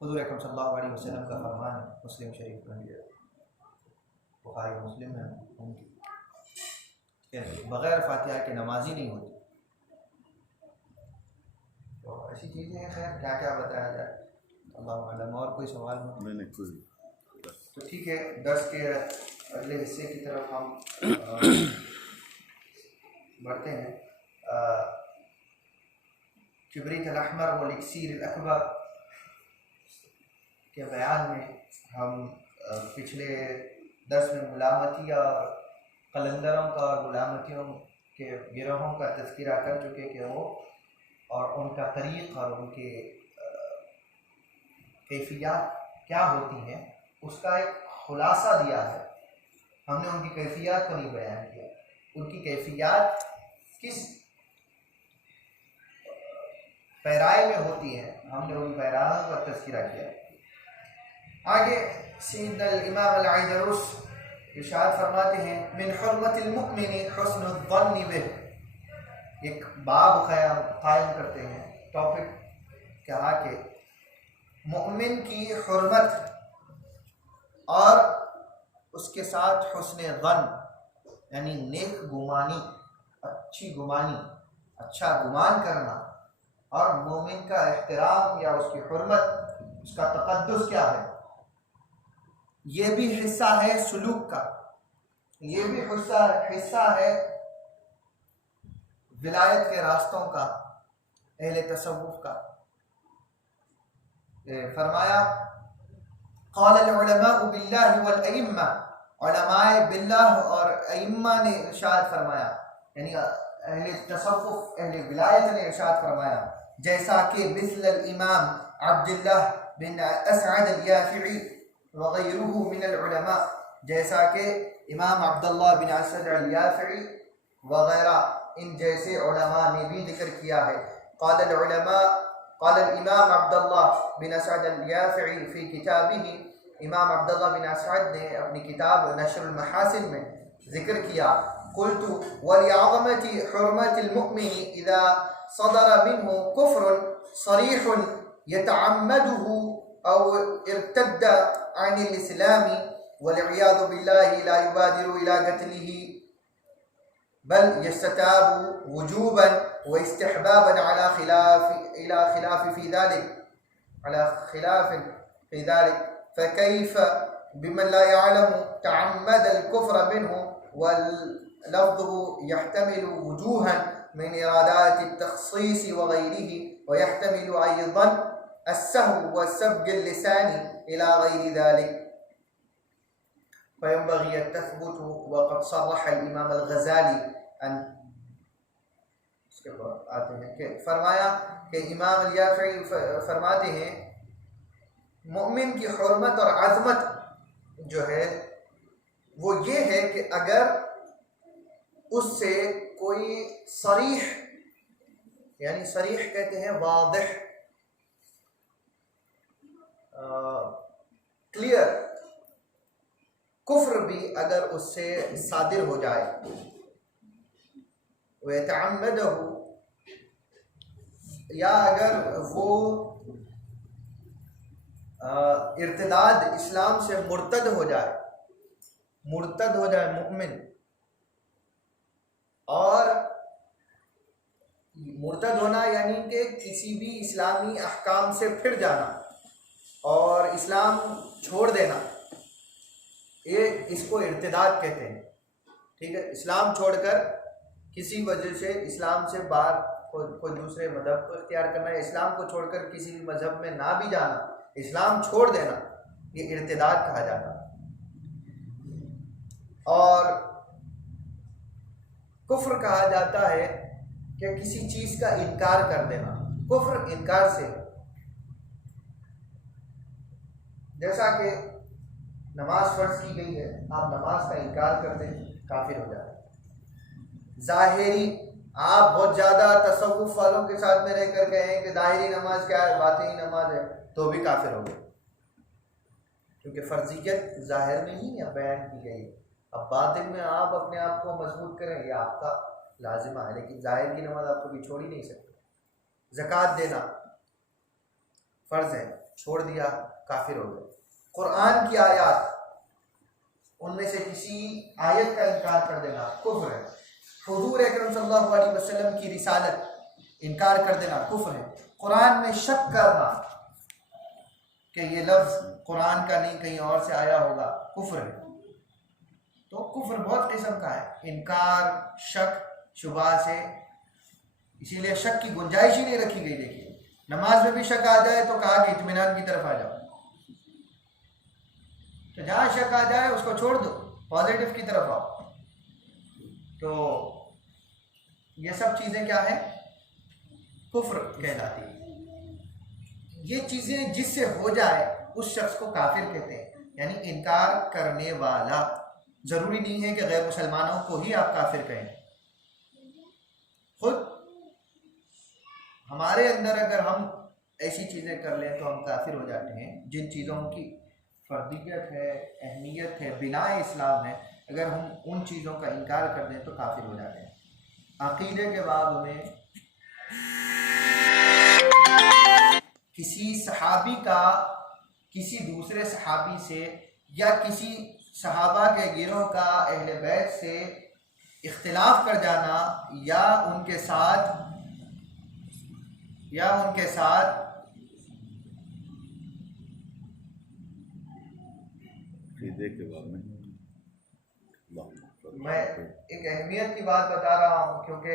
हुज़ूर अकरम सल्लल्लाहु अलैहि वसल्लम का फरमान है, मुस्लिम शरीफ में है, बुखारी मुस्लिम में उनकी, बग़ैर फातिहा के नमाज ही नहीं होती। तो ऐसी चीज़ें हैं, खैर क्या क्या बताया जाए, अल्लाह आलम। और कोई सवाल हो? मैंने कोई तो ठीक है, दर्स के अगले हिस्से की तरफ हम बढ़ते हैं। किब्रीत अल-अहमर वल इक्सीर अल-अकबर के बयान में हम पिछले दर्स में गुलामतिया और कलंदरों का और गुलामतियों के गिरोहों का तज़किरा कर चुके कि वो और उनका तरीक़ और उनके कैफियत क्या होती हैं, उसका एक खुलासा दिया है। हमने उनकी कैफियत को नहीं बयान किया, उनकी कैफियत किस पैराए में होती है, हमने उन पैराओं का तज़किरा किया। आगे सैयदना इमाम अल-आइदरुस इरशाद फरमाते हैं, मिन हुर्मतिल मुमिनी हुस्नुल ज़न्नि बिह, एक बाब कायम करते हैं, टॉपिक कहा कि मुमिन की हुर्मत और उसके साथ हुस्न ज़न्न यानी नेक गुमानी, अच्छी गुमानी, अच्छा गुमान करना, और मोमिन का एहतराम या उसकी हुर्मत, उसका तक़द्दुस क्या है, ये भी हिस्सा है सुलूक का, ये भी हिस्सा है विलायत के रास्तों का, अहले तसव्वुफ का। फरमाया क़ाल अल-उलमाउ बिल्लाहि वल अइम्मा, उलमाए बिल्लाह और अइम्मा ने इरशाद फरमाया, यानी अहले तसव्वुफ अहले विलायत ने इरशाद फरमाया, जैसा कि मिसल इमाम अब्दुल्लाह बिन असअद अल-याफ़िई व गैरुहु मिन अल-उलमा, जैसा कि इमाम अब्दुल्लाह बिन असअद अल-याफ़िई वगैरह इन जैसे उलमा ने भी जिक्र किया है। क़ाल अल-उलमा क़ाल इमाम अब्दुल्लाह बिन असअद अल-याफ़िई फ़ी किताबिही, इमाम अब्दुल्लाह बिन असद ने अपनी किताब नशरुल महासिन में जिक्र किया, कुल्तु वलिअज़मति हुर्मतिल मुअमिन इज़ा सदर मिन्हु कुफ्रुन सरीहुन यतअम्मदुहु औ इर्तद्द अनिल इस्लामी वलियादु बिल्लाहि ला युबादिरु इला क़त्लिही बल यस्तताबु वुजूबन व इस्तिहबाबन अला खिलाफ फी ज़ालिक फ़कैफ़ बिमन ला यअलमु तअम्मद अल-कुफ्र मिन्हु वल-लफ़्ज़ु यहतमिलु वुजूहन मिन इरादात at-तख़सीस व ग़ैरिही व यहतमिलु अयज़न as-सहव व सब्ग़ al-लिसानी इला ग़ैरि ज़ालिक फ़यंबग़ी अन तथबुतु व क़द सर्रह al-इमाम al-ग़ज़ाली अन। इसके बाद आते हैं कि फरमाया कि इमाम अल-याफ़ी फरमाते हैं मोमिन की हुर्मत और अज़मत जो है वो ये है कि अगर उससे कोई सरीह, यानी सरीह कहते हैं वाज़िह, क्लियर कुफ्र भी अगर उससे सादिर हो जाए, व यतअम्मदहु, या अगर वो इर्तिदाद इस्लाम से मुर्तद हो जाए मुमिन, और मुर्तद होना यानी कि किसी भी इस्लामी अहकाम से फिर जाना और इस्लाम छोड़ देना, ये इसको इर्तिदाद कहते हैं। ठीक है, इस्लाम छोड़कर किसी वजह से इस्लाम से बाहर कोई दूसरे मज़हब को इख्तियार करना, या इस्लाम को छोड़कर किसी भी मज़हब में ना भी जाना, इस्लाम छोड़ देना, ये इर्तिदाद कहा जाता है। और कुफ्र कहा जाता है कि किसी चीज़ का इनकार कर देना, कुफ्र इनकार से, जैसा कि नमाज फ़र्ज की गई है, आप नमाज का इनकार कर दें काफिर हो जाए। ज़ाहिरी, आप बहुत ज़्यादा तसव्वुफ़ वालों के साथ में रह कर कहें कि ज़ाहिरी नमाज क्या है, बातिनी नमाज है, तो भी काफिर हो गए, क्योंकि फ़र्जियत ज़ाहिर में ही बयान की गई। अब बातिन में आप अपने आप को मजबूत करें, यह आपका लाजिमा है, लेकिन ज़ाहिर की नमाज आप कभी छोड़ ही नहीं सकते। ज़कात देना फ़र्ज़ है, छोड़ दिया काफिर हो गए। कुरान की आयत, उनमें से किसी आयत का इनकार कर देना कुफ्र है। हुज़ूर अकरम सल्लल्लाहु अलैहि वसल्लम की रिसालत इनकार कर देना कुफ्र है। कुरान में शक करना कि ये लफ्ज़ कुरान का नहीं कहीं और से आया होगा, कुफ्र है। तो कुफ्र बहुत किस्म का है, इनकार, शक, शुबा से, इसीलिए शक की गुंजाइश ही नहीं रखी गई। देखिए, नमाज में भी शक आ जाए तो कहा कि इत्मीनान की तरफ आ जाओ, तो जहाँ शक आ जाए उसको छोड़ दो, पॉजिटिव की तरफ आओ। तो ये सब चीज़ें क्या है, कुफ्र कहलाती है। ये चीज़ें जिससे हो जाए उस शख्स को काफिर कहते हैं, यानी इनकार करने वाला। ज़रूरी नहीं है कि गैर मुसलमानों को ही आप काफिर कहें। खुद हमारे अंदर अगर हम ऐसी चीज़ें कर लें तो हम काफिर हो जाते हैं। जिन चीज़ों की फर्दियत है, अहमियत है, बिनाए इस्लाम है, अगर हम उन चीज़ों का इनकार कर दें तो काफिर हो जाते हैं। अक़ीदे के बाद में किसी सहाबी का किसी दूसरे सहाबी से या किसी सहाबा के गिरोह का अहले बैत से इख्तिलाफ कर जाना, या उनके साथ के बाद में मैं एक अहमियत की बात बता रहा हूँ, क्योंकि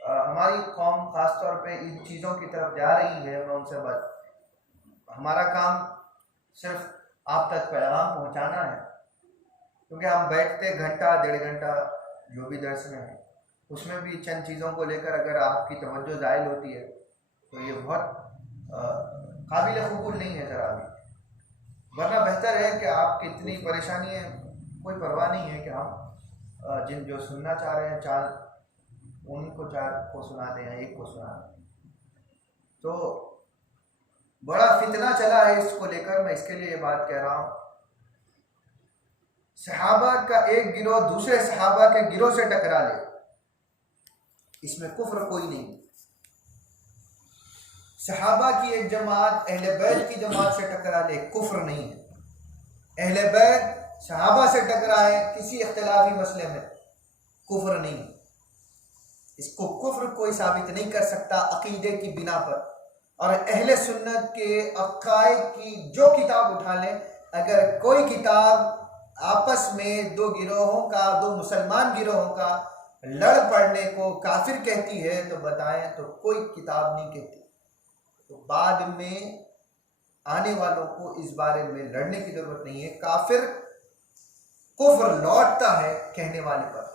हमारी कौम ख़ास तौर पे इन चीज़ों की तरफ जा रही है। मैं उनसे हमारा काम सिर्फ आप तक पैगाम पहुँचाना है, क्योंकि हम बैठते घंटा डेढ़ घंटा जो भी दर्स में है, उसमें भी चंद चीज़ों को लेकर अगर आपकी तवज्जो ज़ायल होती है तो ये बहुत काबिल कबूल नहीं है ज़रा भी। वरना बेहतर है कि आप कितनी परेशानी है, कोई परवाह नहीं है कि हम जो सुनना चाह रहे हैं उनको 4 को सुना दें या 1 को सुना दें। तो बड़ा फितना चला है इसको लेकर, मैं इसके लिए ये बात कह रहा हूँ। सहाबा का एक गिरोह दूसरे सहाबा के गिरोह से टकरा ले, इसमें कुफ्र कोई नहीं। सहाबा की एक जमात अहले बैत की जमात से टकरा ले, कुफ्र नहीं है। अहले बैत सहाबा से टकराए किसी इख्तिलाफी मसले में, कुफ्र नहीं। इसको कुफ्र कोई साबित नहीं कर सकता अकीदे की बिना पर। और अहले सुन्नत के अकायद की जो किताब उठा लें, अगर कोई किताब आपस में दो गिरोहों का, दो मुसलमान गिरोहों का लड़ पड़ने को काफिर कहती है तो बताएं, तो कोई किताब नहीं कहती। तो बाद में आने वालों को इस बारे में लड़ने की जरूरत नहीं है। काफिर कुफ्र लौटता है कहने वाले पर।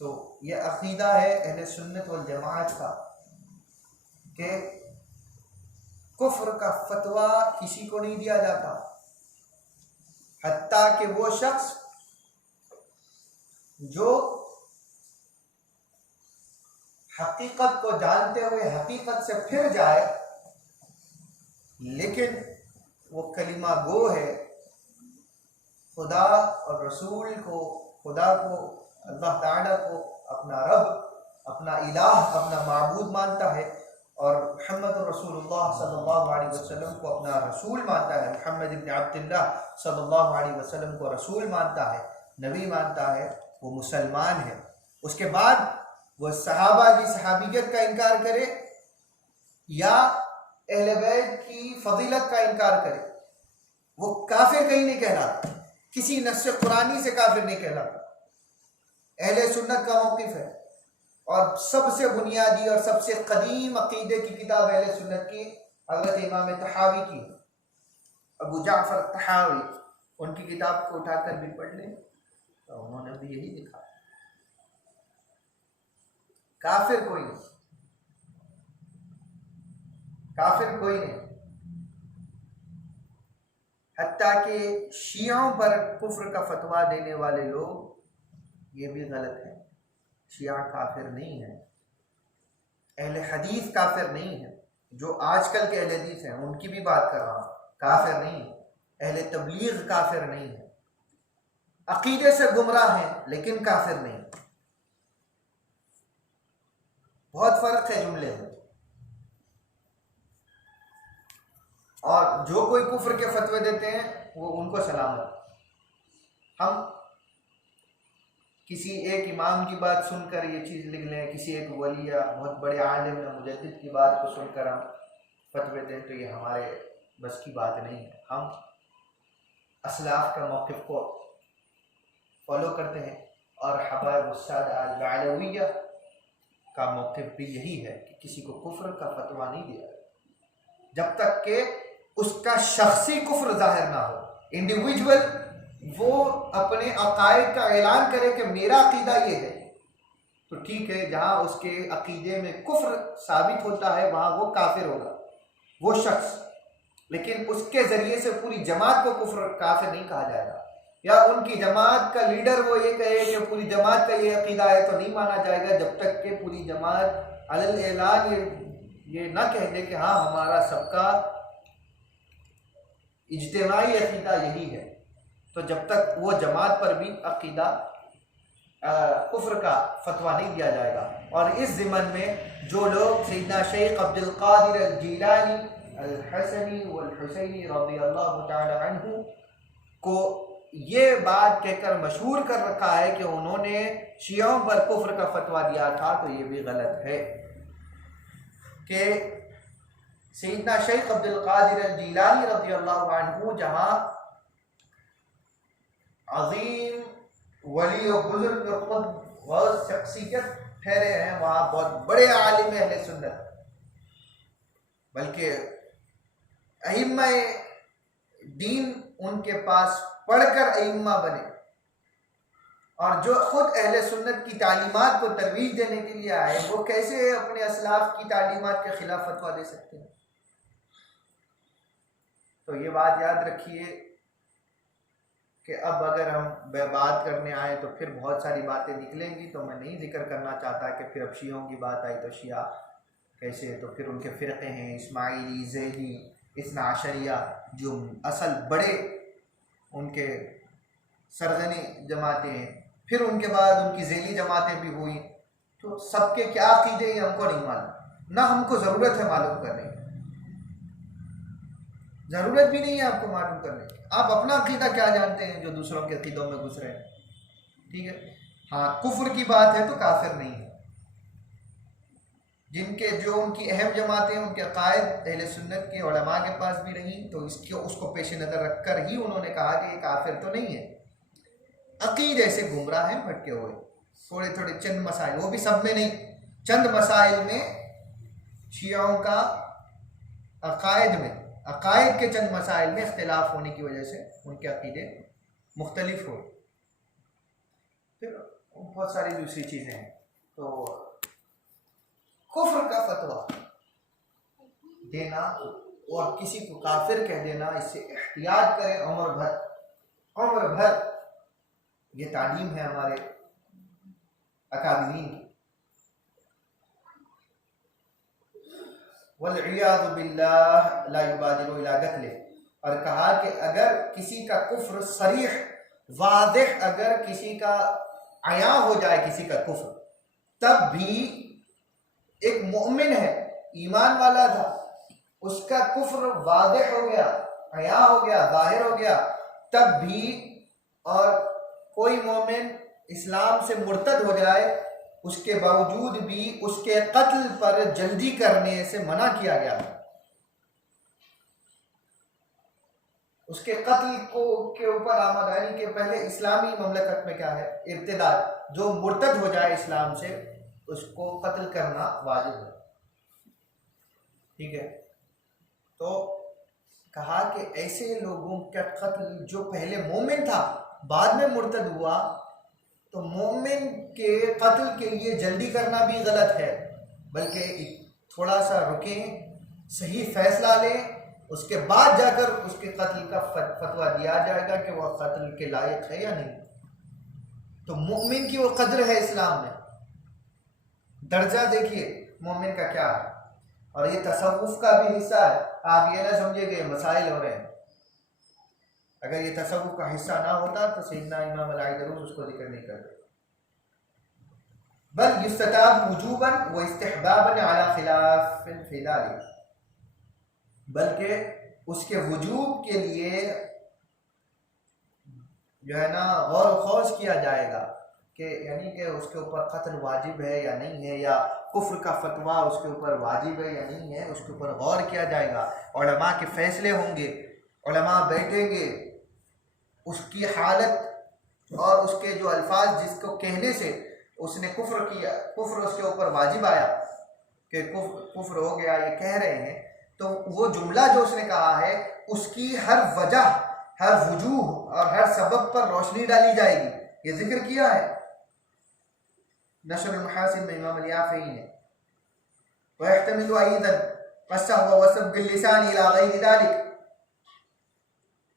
तो यह अकीदा है अहले सुन्नत वल जमात का कि कुफ्र का फतवा किसी को नहीं दिया जाता, हत्ता कि वो शख्स जो हकीकत को जानते हुए हकीकत से फिर जाए, लेकिन वो कलिमा गो है, खुदा और रसूल को, खुदा को, अल्लाह ताला को अपना रब, अपना इलाह, अपना माबूद मानता है, और मुहम्मद रसूलुल्लाह सल्लल्लाहु अलैहि वसल्लम को अपना रसूल मानता है, मुहम्मद इब्न अब्दुल्लाह सल्लल्लाहु अलैहि वसल्लम को रसूल मानता है, नबी मानता है, वो मुसलमान है। उसके बाद वो सहाबा की सहाबियत का इनकार करे या अहले बैत की फजीलत का इनकार करे, वो काफिर कहीं नहीं कहलाता, किसी नस्स कुरानी से काफिर नहीं कहलाता। अहले सुन्नत का मौक़िफ़ है, और सबसे बुनियादी और सबसे कदीम अकीदे की किताब अहले सुन्नत की हज़रत इमाम तहावी की, अबू जाफ़र तहावी, उनकी किताब को उठाकर भी पढ़ लें तो उन्होंने भी यही लिखा, काफिर कोई नहीं, काफिर कोई नहीं। हत्ता कि शियाओं पर कुफ्र का फतवा देने वाले लोग ये भी गलत है। शिया काफिर नहीं है, अहले हदीस काफिर नहीं है, जो आजकल के अहले हदीस हैं उनकी भी बात कर रहा हूँ, काफिर नहीं है। अहले तबलीग काफिर नहीं है, अकीदे से गुमराह हैं लेकिन काफिर नहीं। बहुत फर्क है जुमले में। और जो कोई कुफ्र के फतवे देते हैं वो उनको सलामत। हम किसी एक इमाम की बात सुनकर ये चीज़ लिख लें, किसी एक वली या बहुत बड़े आलिम या मुजद्दिद की बात को सुनकर हम फतवे दें, तो ये हमारे बस की बात नहीं है। हम असलाफ का मौक़िफ़ को फॉलो करते हैं, और हबाब उस्साद अलविया का मौक़िफ़ भी यही है कि किसी को कुफ्र का फतवा नहीं दिया जब तक कि उसका शख्सी कुफ्र जाहिर ना हो। इंडिविजुअल वो अपने अकायद का ऐलान करे कि मेरा अकीदा ये है, तो ठीक है। जहाँ उसके अकीदे में कुफ्र साबित होता है वहाँ वो काफिर होगा वो शख्स, लेकिन उसके ज़रिए से पूरी जमात को कुफ्र काफिर नहीं कहा जाएगा। या उनकी जमात का लीडर वो ये कहे कि पूरी जमात का ये अकीदा है तो नहीं माना जाएगा जब तक कि पूरी जमात अलल ऐलान ये ना कह दे कि हाँ हमारा सबका इज्तिमाई अकीदा यही है। तो जब तक वो जमात पर भी अकीदा कुफ्र का फतवा नहीं दिया जाएगा। और इस ज़िमन में जो लोग सैयदना शेख अब्दुल कादिर अल जीलानी अल हसनी वल हुसैनी रज़ियल्लाहु तआला अन्हु को ये बात कहकर मशहूर कर रखा है कि उन्होंने शियाओं पर कुफ्र का फतवा दिया था, तो ये भी गलत है कि सैयदना शेख अब्दुल कादिर अल जीलानी रज़ियल्लाहु अन्हु जहाँ अजीम वली और बुजुर्ग व शख्सियत ठहरे हैं, वहाँ बहुत बड़े आलिम अहले सुन्नत, बल्कि अइम्मा दीन उनके पास पढ़कर अइम्मा बने, और जो खुद अहले सुन्नत की तालीमात को तरवीज देने के लिए आए, वो कैसे अपने असलाफ की तालीमात के खिलाफ फतवा दे सकते हैं। तो ये बात याद रखिए कि अब अगर हम बात करने आए तो फिर बहुत सारी बातें निकलेंगी, तो मैं नहीं जिक्र करना चाहता कि फिर अब शियों की बात आई तो शिया कैसे, तो फिर उनके फ़िरक़े हैं इस्माइली, ज़ैदी, इस्ना अशरिया, जो असल बड़े उनके सरगनी जमातें हैं, फिर उनके बाद उनकी ज़ैली जमातें भी हुई। तो सबके क्या अक़ीदे हैं हमको नहीं मालूम, ना हमको ज़रूरत है मालूम करने की, ज़रूरत भी नहीं है आपको मालूम करने की। आप अपना अक़ीदा क्या जानते हैं जो दूसरों के अक़ीदों में घुस रहे हैं, ठीक है। हाँ, कुफ्र की बात है तो काफिर नहीं है। जिनके जो उनकी अहम जमातें उनके अक़ायद अहले सुन्नत के उलमा के पास भी रही, तो इसके उसको पेश नज़र रख कर ही उन्होंने कहा कि ये काफिर तो नहीं है, अक़ीदे से गुमराह हैं, भटके हुए, थोड़े थोड़े चंद मसाइल, वो भी सब में नहीं, चंद मसाइल में शियाओं का अक़ायद में, अक़ायद के चंद मसाइल में इख्तिलाफ होने की वजह से उनके अक़ीदे मुख्तलिफ हो। फिर बहुत सारी दूसरी चीज़ें हैं। तो कुफ्र का फतवा देना और किसी को काफिर कह देना, इससे एहतियात करें उम्र भर। ये तालीम है हमारे अकादमीन की। वल्इयाज़ु बिल्लाह ला युबादिलु इला क़त्लिह, और कहा कि अगर किसी का कुफ्र सरीह वाज़िह, अगर किसी का आया हो जाए किसी का कुफ्र, तब भी एक मोमिन है, ईमान वाला था, उसका कुफ्र वाज़िह हो गया, आया हो गया, ज़ाहिर हो गया, तब भी, और कोई मोमिन इस्लाम से मुर्तद हो जाए, उसके बावजूद भी उसके कत्ल पर जल्दी करने से मना किया गया। उसके कत्ल को के ऊपर आमदानी के पहले इस्लामी ममलकत में क्या है, इर्तिदाद, जो मुर्तद हो जाए इस्लाम से उसको कत्ल करना वाजिब है, ठीक है। तो कहा कि ऐसे लोगों का कत्ल, जो पहले मोमिन था बाद में मुर्तद हुआ, तो मोमिन के कत्ल के लिए जल्दी करना भी गलत है, बल्कि थोड़ा सा रुकें, सही फैसला लें, उसके बाद जाकर उसके कत्ल का फतवा दिया जाएगा कि वह कत्ल के लायक है या नहीं। तो मोमिन की वो कद्र है इस्लाम में, दर्जा देखिए मोमिन का क्या है। और ये तसव्वुफ का भी हिस्सा है, आप ये ना समझे कि मसाइल हो रहे हैं। अगर ये तसव्वुफ का हिस्सा ना होता तो सैयदना इमाम अली दरूस उसको जिक्र नहीं करते। बल युस्तताब वुजूबन व इस्तिहबाबन अला खिलाफिल फिलाली, बल्कि उसके वजूब के लिए जो है ना गौर खौज किया जाएगा कि यानी कि उसके ऊपर कत्ल वाजिब है या नहीं है, या कुफ्र का फतवा उसके ऊपर वाजिब है या नहीं है, उसके ऊपर गौर किया जाएगा। उलमा के फैसले होंगे, उलमा बैठेंगे, उसकी हालत और उसके जो अल्फाज जिसको कहने से उसने कुफ्र किया, कुफ्र उसके ऊपर वाजिब आया कि कुफ्र हो गया ये कह रहे हैं, तो वो जुमला जो उसने कहा है उसकी हर वजह, हर वजूह और हर सबब पर रोशनी डाली जाएगी। ये जिक्र किया है नशर मुहासिन में इमाम अल-याफ़ई ने। वयहतमिलु अयदन क़स्सह व वसब बिल लिसान इला गैरि ज़ालिक,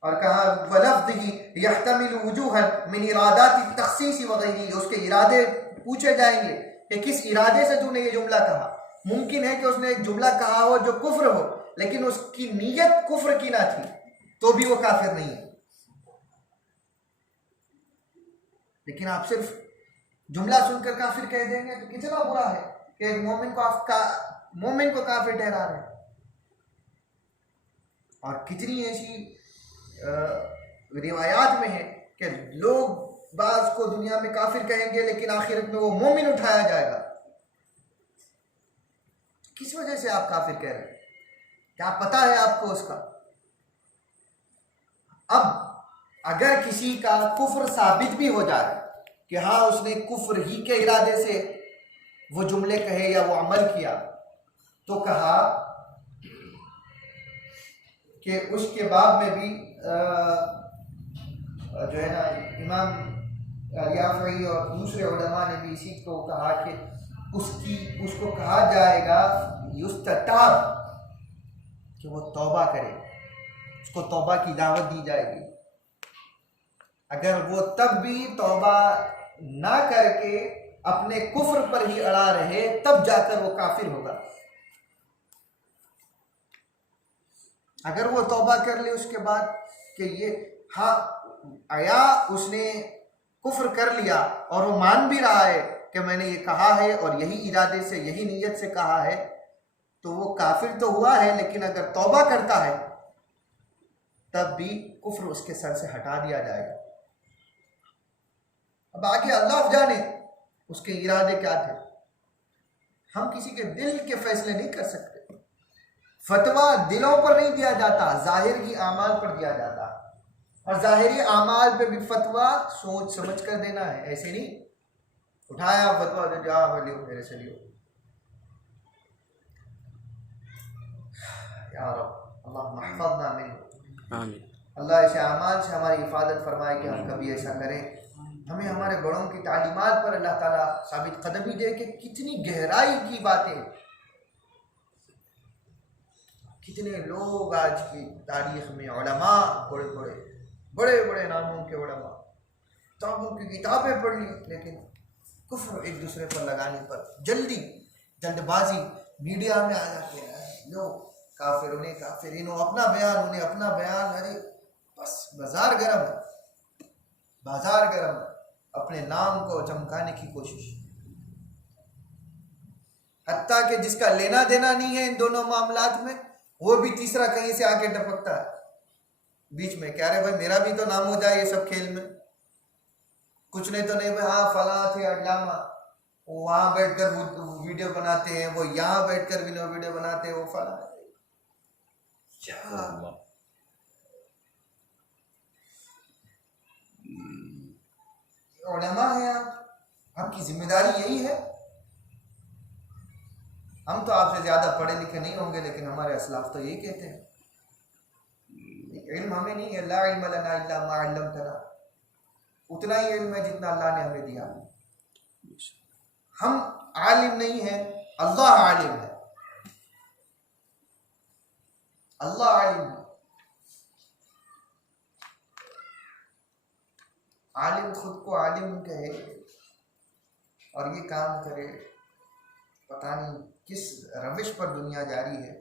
और कहा वलफ्ज़िही यहतमिलु वुजूहन मिन इरादात तख़सीस व गैरिही, उसके इरादे पूछे जाएंगे कि किस इरादे से तूने ये जुमला कहा। मुमकिन है कि उसने एक जुमला कहा हो जो कुफ्र हो, लेकिन उसकी नीयत कुफ्र की ना थी, तो भी वो काफिर नहीं है। लेकिन आप सिर्फ जुमला सुनकर काफिर कह देंगे तो कितना बुरा है कि एक मोमिन को काफिर ठहरा रहे हैं। और कितनी ऐसी रिवायात में है कि लोग बाज को दुनिया में काफिर कहेंगे, लेकिन आखिरत में वो मोमिन उठाया जाएगा। किस वजह से आप काफिर कह रहे हैं? क्या पता है आपको उसका? अब अगर किसी का कुफ्र साबित भी हो जाए कि हाँ उसने कुफ्र ही के इरादे से वो जुमले कहे या वो अमल किया, तो कहा कि उसके बाद में भी जो है ना इमाम अल-याफ़ई और दूसरे उलमा ने भी इसी को कहा कि उसको कहा जाएगा युस्तताब, कि वो तौबा करे, उसको तौबा की दावत दी जाएगी। अगर वो तब भी तौबा ना करके अपने कुफ्र पर ही अड़ा रहे, तब जाकर वो काफिर होगा। अगर वो तौबा कर ले उसके बाद कि ये हाँ आया उसने कुफ्र कर लिया और वो मान भी रहा है कि मैंने ये कहा है और यही इरादे से यही नीयत से कहा है, तो वो काफिर तो हुआ है, लेकिन अगर तौबा करता है तब भी कुफ्र उसके सर से हटा दिया जाएगा। अब आगे अल्लाह जाने उसके इरादे क्या थे, हम किसी के दिल के फैसले नहीं कर सकते। फतवा दिलों पर नहीं दिया जाता, जाहिर की आमाल पर दिया जाता, और जाहिरी आमाल पे भी फतवा सोच समझ कर देना है। ऐसे नहीं उठाया फतवा दे जा लियो मेरे से लियो। या रब अल्लाह महफज़ना मिन, आमीन। अल्लाह ऐसे आमाल से हमारी हिफाजत फरमाए कि हम कभी ऐसा करें। हमें हमारे बड़ों की तालीमात पर अल्लाह ताला साबित कदमी दे कि कितनी गहराई की बातें, कितने लोग आज की तारीख में उलमा, बड़े बड़े नामों के उलमा, किताबों की किताबें पढ़ ली, लेकिन कुफ्र एक दूसरे पर लगाने पर जल्दबाजी मीडिया में आ जाते हैं लोग, काफिर उन्हें काफिर, इन्हों अपना बयान उन्हें अपना बयान, अरे बस बाजार गर्म है, बाजार गर्म है, अपने नाम को चमकाने की कोशिश। हत्ता कि जिसका लेना देना नहीं है इन दोनों मामलात में, वो भी तीसरा कहीं से आके टपकता है बीच में, क्या रे भाई मेरा भी तो नाम हो जाए ये सब खेल में, कुछ नहीं तो नहीं भाई, हाँ फला थे अल्लामा, वो वहां बैठकर वीडियो बनाते हैं, वो यहाँ बैठकर वीडियो बनाते हैं, वो फला क्या उलमा है आपकी जिम्मेदारी यही है। हम तो आपसे ज्यादा पढ़े लिखे नहीं होंगे, लेकिन हमारे असलाफ तो यही कहते हैं, इल्म हमें नहीं है, ला इल्म लना इल्ला मा अल्लमतना, उतना ही इल्म है जितना अल्लाह ने हमें दिया। हम आलिम नहीं है, अल्लाह आलिम है, अल्लाह आलिम है। आलिम खुद को आलिम कहे और ये काम करे, पता नहीं किस रविश पर दुनिया जारी है।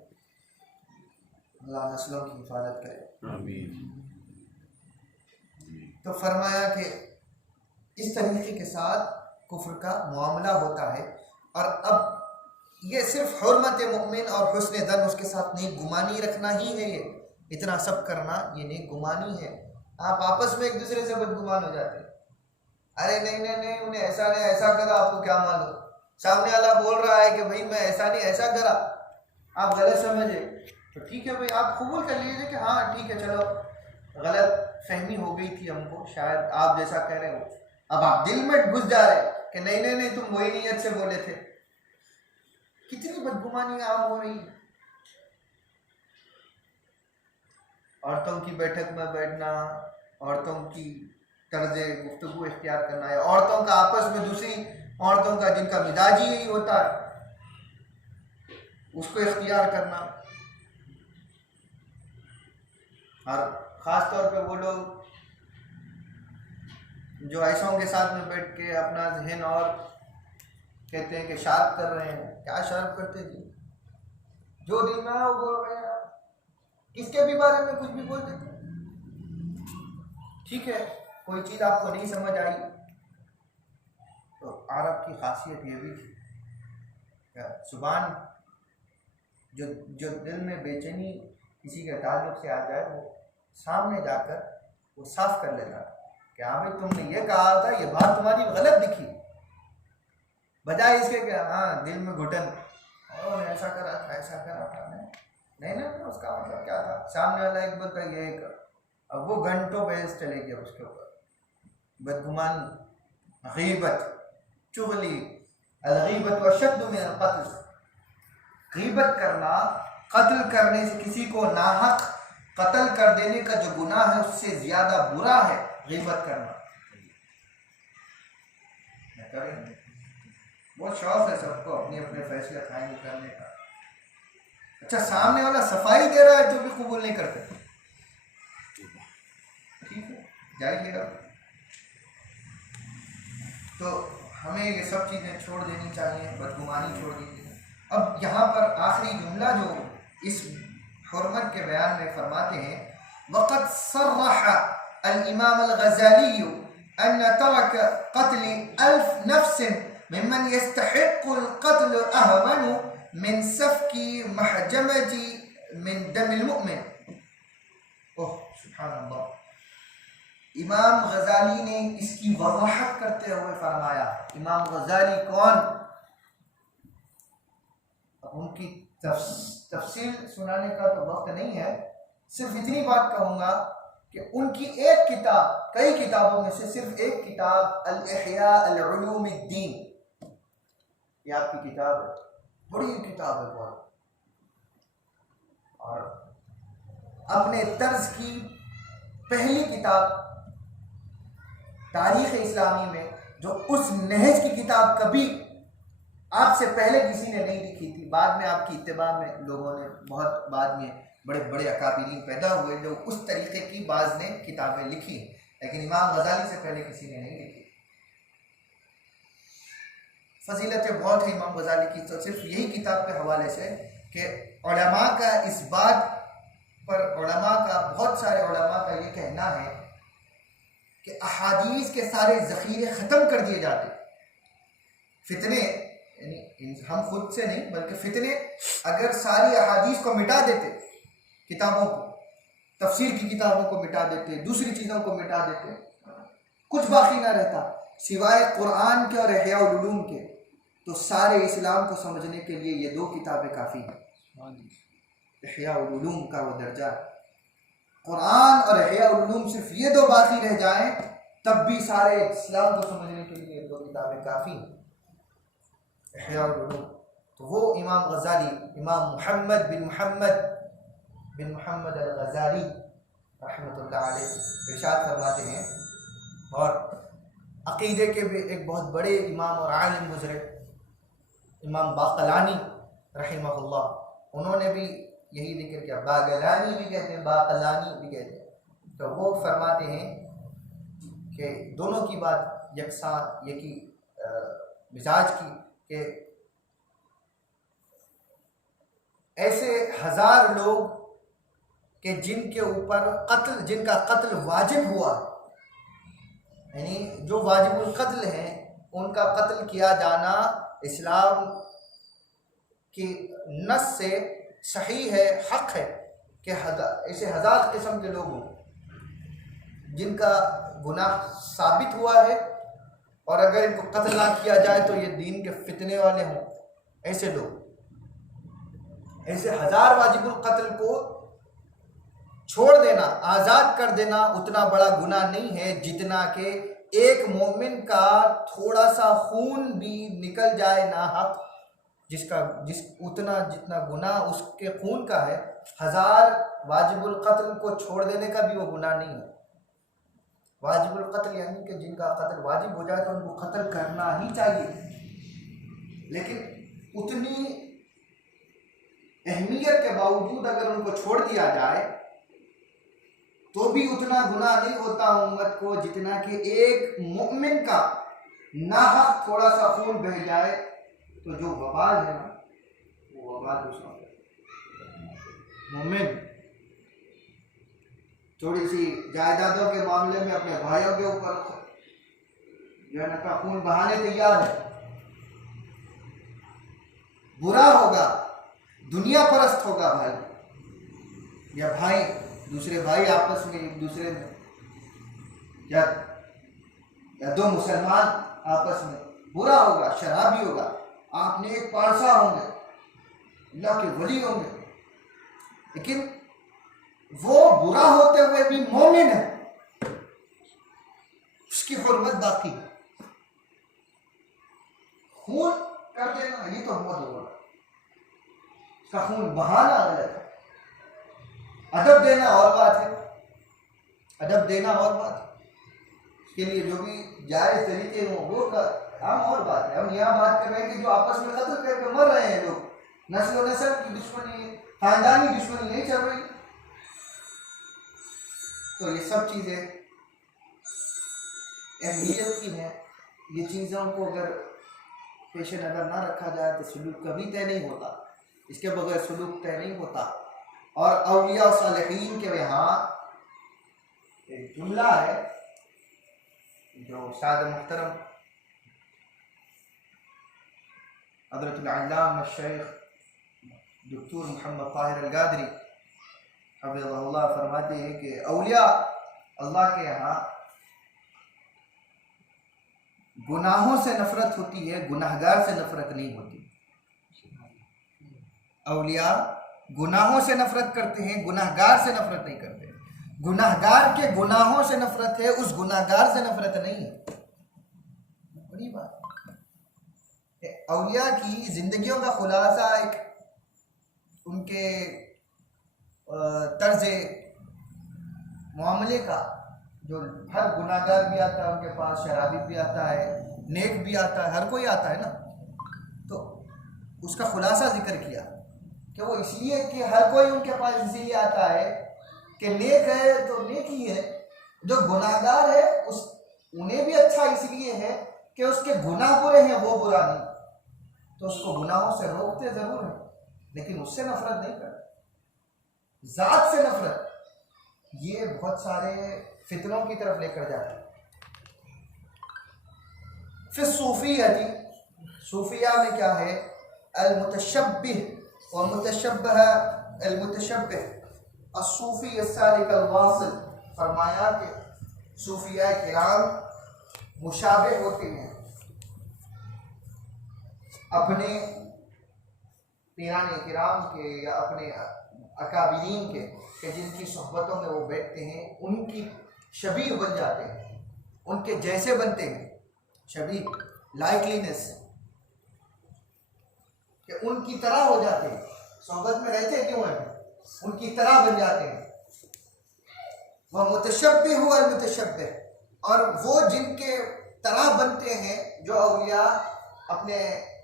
अल्लाह नस्लों की हिफाजत करे, आमीन। तो फरमाया कि इस तरीके के साथ कुफ्र का मामला होता है। और अब ये सिर्फ हुर्मत मोमिन और हुस्न दन उसके साथ नेक गुमानी रखना ही है, ये इतना सब करना ये नेक गुमानी है। आप आपस में एक दूसरे से बदगुमान हो जाते हैं, अरे नहीं उन्हें ऐसा नहीं ऐसा करा, आपको क्या मालूम, सामने वाला बोल रहा है कि भाई मैं ऐसा नहीं ऐसा करा, आप गलत समझे, तो ठीक है भाई आप कबूल कर लीजिए कि हाँ ठीक है चलो गलत फहमी हो गई थी हमको, शायद आप जैसा कह रहे हो। अब आप दिल में घुस जा रहे कि नहीं तुम वही नीयत से बोले थे। कितनी बदगुमानी आम हो रही है। औरतों की बैठक में बैठना, औरतों की तर्ज गुफ्तगू इख्तियार करना, है औरतों का आपस में दूसरी औरतों का जिनका मिजाज ही यही होता है उसको इख्तियार करना। और ख़ास तौर पे वो लोग जो ऐसों के साथ में बैठ के अपना जहन और कहते हैं कि शार्प कर रहे हैं, क्या शार्प करते जी, जो दिल में है वो बोल रहे हैं, किसके भी बारे में कुछ भी बोल देते हैं। ठीक है, कोई चीज़ आपको नहीं समझ आई तो अरब की खासियत ये भी थी, जुबान जो दिल में बेचैनी किसी के ताल्लुक से आ जाए वो सामने जाकर वो साफ कर लेता कि हाँ भाई तुमने ये कहा था, ये बात तुम्हारी गलत दिखी, बजाय इसके कि हाँ दिल में घुटन और ऐसा करा था नहीं उसका मतलब क्या था, सामने वाला एक बोलता ये एक, अब वो घंटों बहस चलेगी उसके ऊपर। बदगुमानी, गीबत, चुगली, अलगीबत अशद्दु मिन अलक़त्ल, गीबत करना, कत्ल करने से किसी को नाहक कत्ल कर देने का जो गुनाह है उससे ज्यादा बुरा है गीबत करना। करेंगे बहुत शौक है सबको अपने अपने फैसले खाएंगे करने का। अच्छा, सामने वाला सफाई दे रहा है तो भी कबूल नहीं करते, ठीक है जाइएगा। तो हमें ये सब चीज़ें छोड़ देनी चाहिए, बदगुमानी छोड़ दीजिए। अब यहाँ पर आखिरी जुमला जो इस हुर्मत के बयान में फरमाते हैं वक़द सर्रह अल-इमाम अल-गज़ाली अन तरक क़त्ल 1000 नफ्स मिम्मन यस्तहिक़्क़ुल क़त्ल अहवन मिन सफ़की महजमती मिन दमिल मुमिन। ओह सुभान अल्लाह। इमाम गज़ाली ने इसकी वज़ाहत करते हुए फरमाया, इमाम गज़ाली कौन, उनकी तफसील सुनाने का तो वक्त नहीं है, सिर्फ इतनी बात कहूँगा कि उनकी एक किताब, कई किताबों में से सिर्फ एक किताब अल-इहया अल-उलूम-उद-दीन, ये आपकी किताब है, बड़ी किताब है बहुत, और अपने तर्ज की पहली किताब तारीख़ इस्लामी में, जो उस नहज की किताब कभी आपसे पहले किसी ने नहीं लिखी थी, बाद में आपकी इत्तिबा में लोगों ने, बहुत बाद में बड़े बड़े अकाबिरीन पैदा हुए जो उस तरीके की बाज़ ने किताबें लिखी, लेकिन इमाम गज़ाली से पहले किसी ने नहीं लिखी। फजीलतें बहुत है इमाम गज़ाली की, तो सिर्फ यही किताब के हवाले से कि उलमा का इस बात पर, उलमा का, बहुत सारे उलमा का ये कहना है कि अहादीस के सारे ज़ख़ीरे ख़त्म कर दिए जाते, फितने, यानी हम खुद से नहीं बल्कि फितने अगर सारी अहादीस को मिटा देते, किताबों को, तफसीर की किताबों को मिटा देते, दूसरी चीज़ों को मिटा देते, कुछ बाकी ना रहता सिवाय कुरान के और इहया उल-उलूम के, तो सारे इस्लाम को समझने के लिए ये दो किताबें काफ़ी हैं। इहया उल-उलूम का वो दर्जा, कुरान और इहया उल-उलूम, सिर्फ ये दो बाकी रह जाएं तब भी सारे इस्लाम को समझने के लिए दो किताबें काफ़ी हैं, इहया उल-उलूम। तो वो इमाम गज़ाली, इमाम मुहम्मद बिन मुहम्मद अल-गज़ाली रहमतुल्लाह अलैह इरशाद फरमाते हैं, और अक़ीदे के भी एक बहुत बड़े इमाम और आलिम गुज़रे, इमाम बाक़लानी रहमहुल्लाह, उन्होंने भी यही जिक्र किया, बागलानी भी कहते हैं, बाक़लानी भी कहते हैं। तो वो फरमाते हैं कि दोनों की बात यकसां, यकी मिजाज की, कि ऐसे 1000 लोग कि जिनके ऊपर कत्ल, जिनका कत्ल वाजिब हुआ, यानी जो वाजिबुल कत्ल हैं उनका कत्ल किया जाना इस्लाम की नस से सही है, हक है, कि ऐसे 1000 किस्म के लोग हों जिनका गुनाह साबित हुआ है, और अगर इनको कत्ल ना किया जाए तो ये दीन के फितने वाले हों, ऐसे लोग, ऐसे 1000 वाजिबुल कत्ल को छोड़ देना, आज़ाद कर देना उतना बड़ा गुनाह नहीं है जितना कि एक मोमिन का थोड़ा सा खून भी निकल जाए ना हक, जितना गुनाह उसके खून का है, 1000 वाजिबुल कत्ल को छोड़ देने का भी वो गुनाह नहीं है। वाजिबुल कत्ल यानी कि जिनका कत्ल वाजिब हो जाए तो उनको कत्ल करना ही चाहिए, लेकिन उतनी अहमियत के बावजूद अगर उनको छोड़ दिया जाए तो भी उतना गुनाह नहीं होता उम्मत को जितना कि एक मुमिन का नाहक थोड़ा सा खून बह जाए तो जो वबाल है ना, वो वबाल दूसरा मुमिन थोड़ी सी जायदादों के मामले में अपने भाइयों के ऊपर जो है ना खून बहाने तैयार है, बुरा होगा, दुनिया परस्त होगा भाई, या भाई दूसरे भाई आपस में एक दूसरे में, या दो मुसलमान आपस में, बुरा होगा, शराबी होगा, आप नेक पारसा होंगे, अल्लाह के वली होंगे, लेकिन वो बुरा होते हुए भी मोमिन है, उसकी हुर्मत बाकी। खून कर देना ये तो बहुत होगा, उसका खून बहाना गलत है, अदब देना और बात है, अदब देना और बात है, उसके लिए जो भी जायज़ तरीके हों वो हम और बात है। हम यहाँ बात कर रहे हैं कि जो आपस में कत्ल करके मर रहे हैं लोग, नस्ल नस्ल की दुश्मनी, खानदानी दुश्मनी नहीं चल रही, तो ये सब चीज़ें अहमियत की हैं। ये चीज़ों को अगर पेश नज़र ना रखा जाए तो सुलूक कभी तय नहीं होता, इसके बगैर सुलूक तय नहीं होता। और औलिया और सालिहीन के यहाँ एक जुमला है जो उस्ताद मुहतरम हज़रतुल अल्लामा शेख डॉक्टर मोहम्मद ताहिर अल-गादरी हफ़िज़हुल्लाह फरमाते हैं कि औलिया अल्लाह के यहाँ गुनाहों से नफरत होती है, गुनाहगार से नफरत नहीं होती। औलिया गुनाहों से नफरत करते हैं, गुनाहगार से नफरत नहीं करते। गुनाहगार के गुनाहों से नफरत है, उस गुनाहगार से नफरत नहीं है। बड़ी बात है। औलिया की जिंदगियों का खुलासा एक उनके तर्ज मामले का, जो हर गुनाहगार भी आता है उनके पास, शराबी भी आता है, नेक भी आता है, हर कोई आता है ना, तो उसका खुलासा जिक्र किया कि वो इसलिए कि हर कोई उनके पास इसीलिए आता है कि नेक है तो नेक ही है, जो गुनाहगार है उन्हें भी अच्छा इसलिए है कि उसके गुनाह बुरे हैं, वो बुरा नहीं, तो उसको गुनाहों से रोकते ज़रूर है लेकिन उससे नफरत नहीं करते। ज़ात से नफरत ये बहुत सारे फितनों की तरफ लेकर जाता है। फिर सूफियती, सूफिया में क्या है, अल-मुतशब्बिह और मुतशब्बह, अल-मुतशब्बिह अस-सूफी अस-सालिक अल-वासिल, फरमाया कि सूफिया किराम मुशाबिह होते हैं अपने पीराने किराम के या अपने अकाबिरीन के जिनकी सोहबतों में वो बैठते हैं, उनकी शबीह बन जाते हैं, उनके जैसे बनते हैं। शबीह लाइकलीनेस, कि उनकी तरह हो जाते हैं, सोहबत में रहते क्यों हैं, उनकी तरह बन जाते हैं। वह मुतशब्बिह हुआ मुतशब्बिह, और वो जिनके तरह बनते हैं, जो औलिया अपने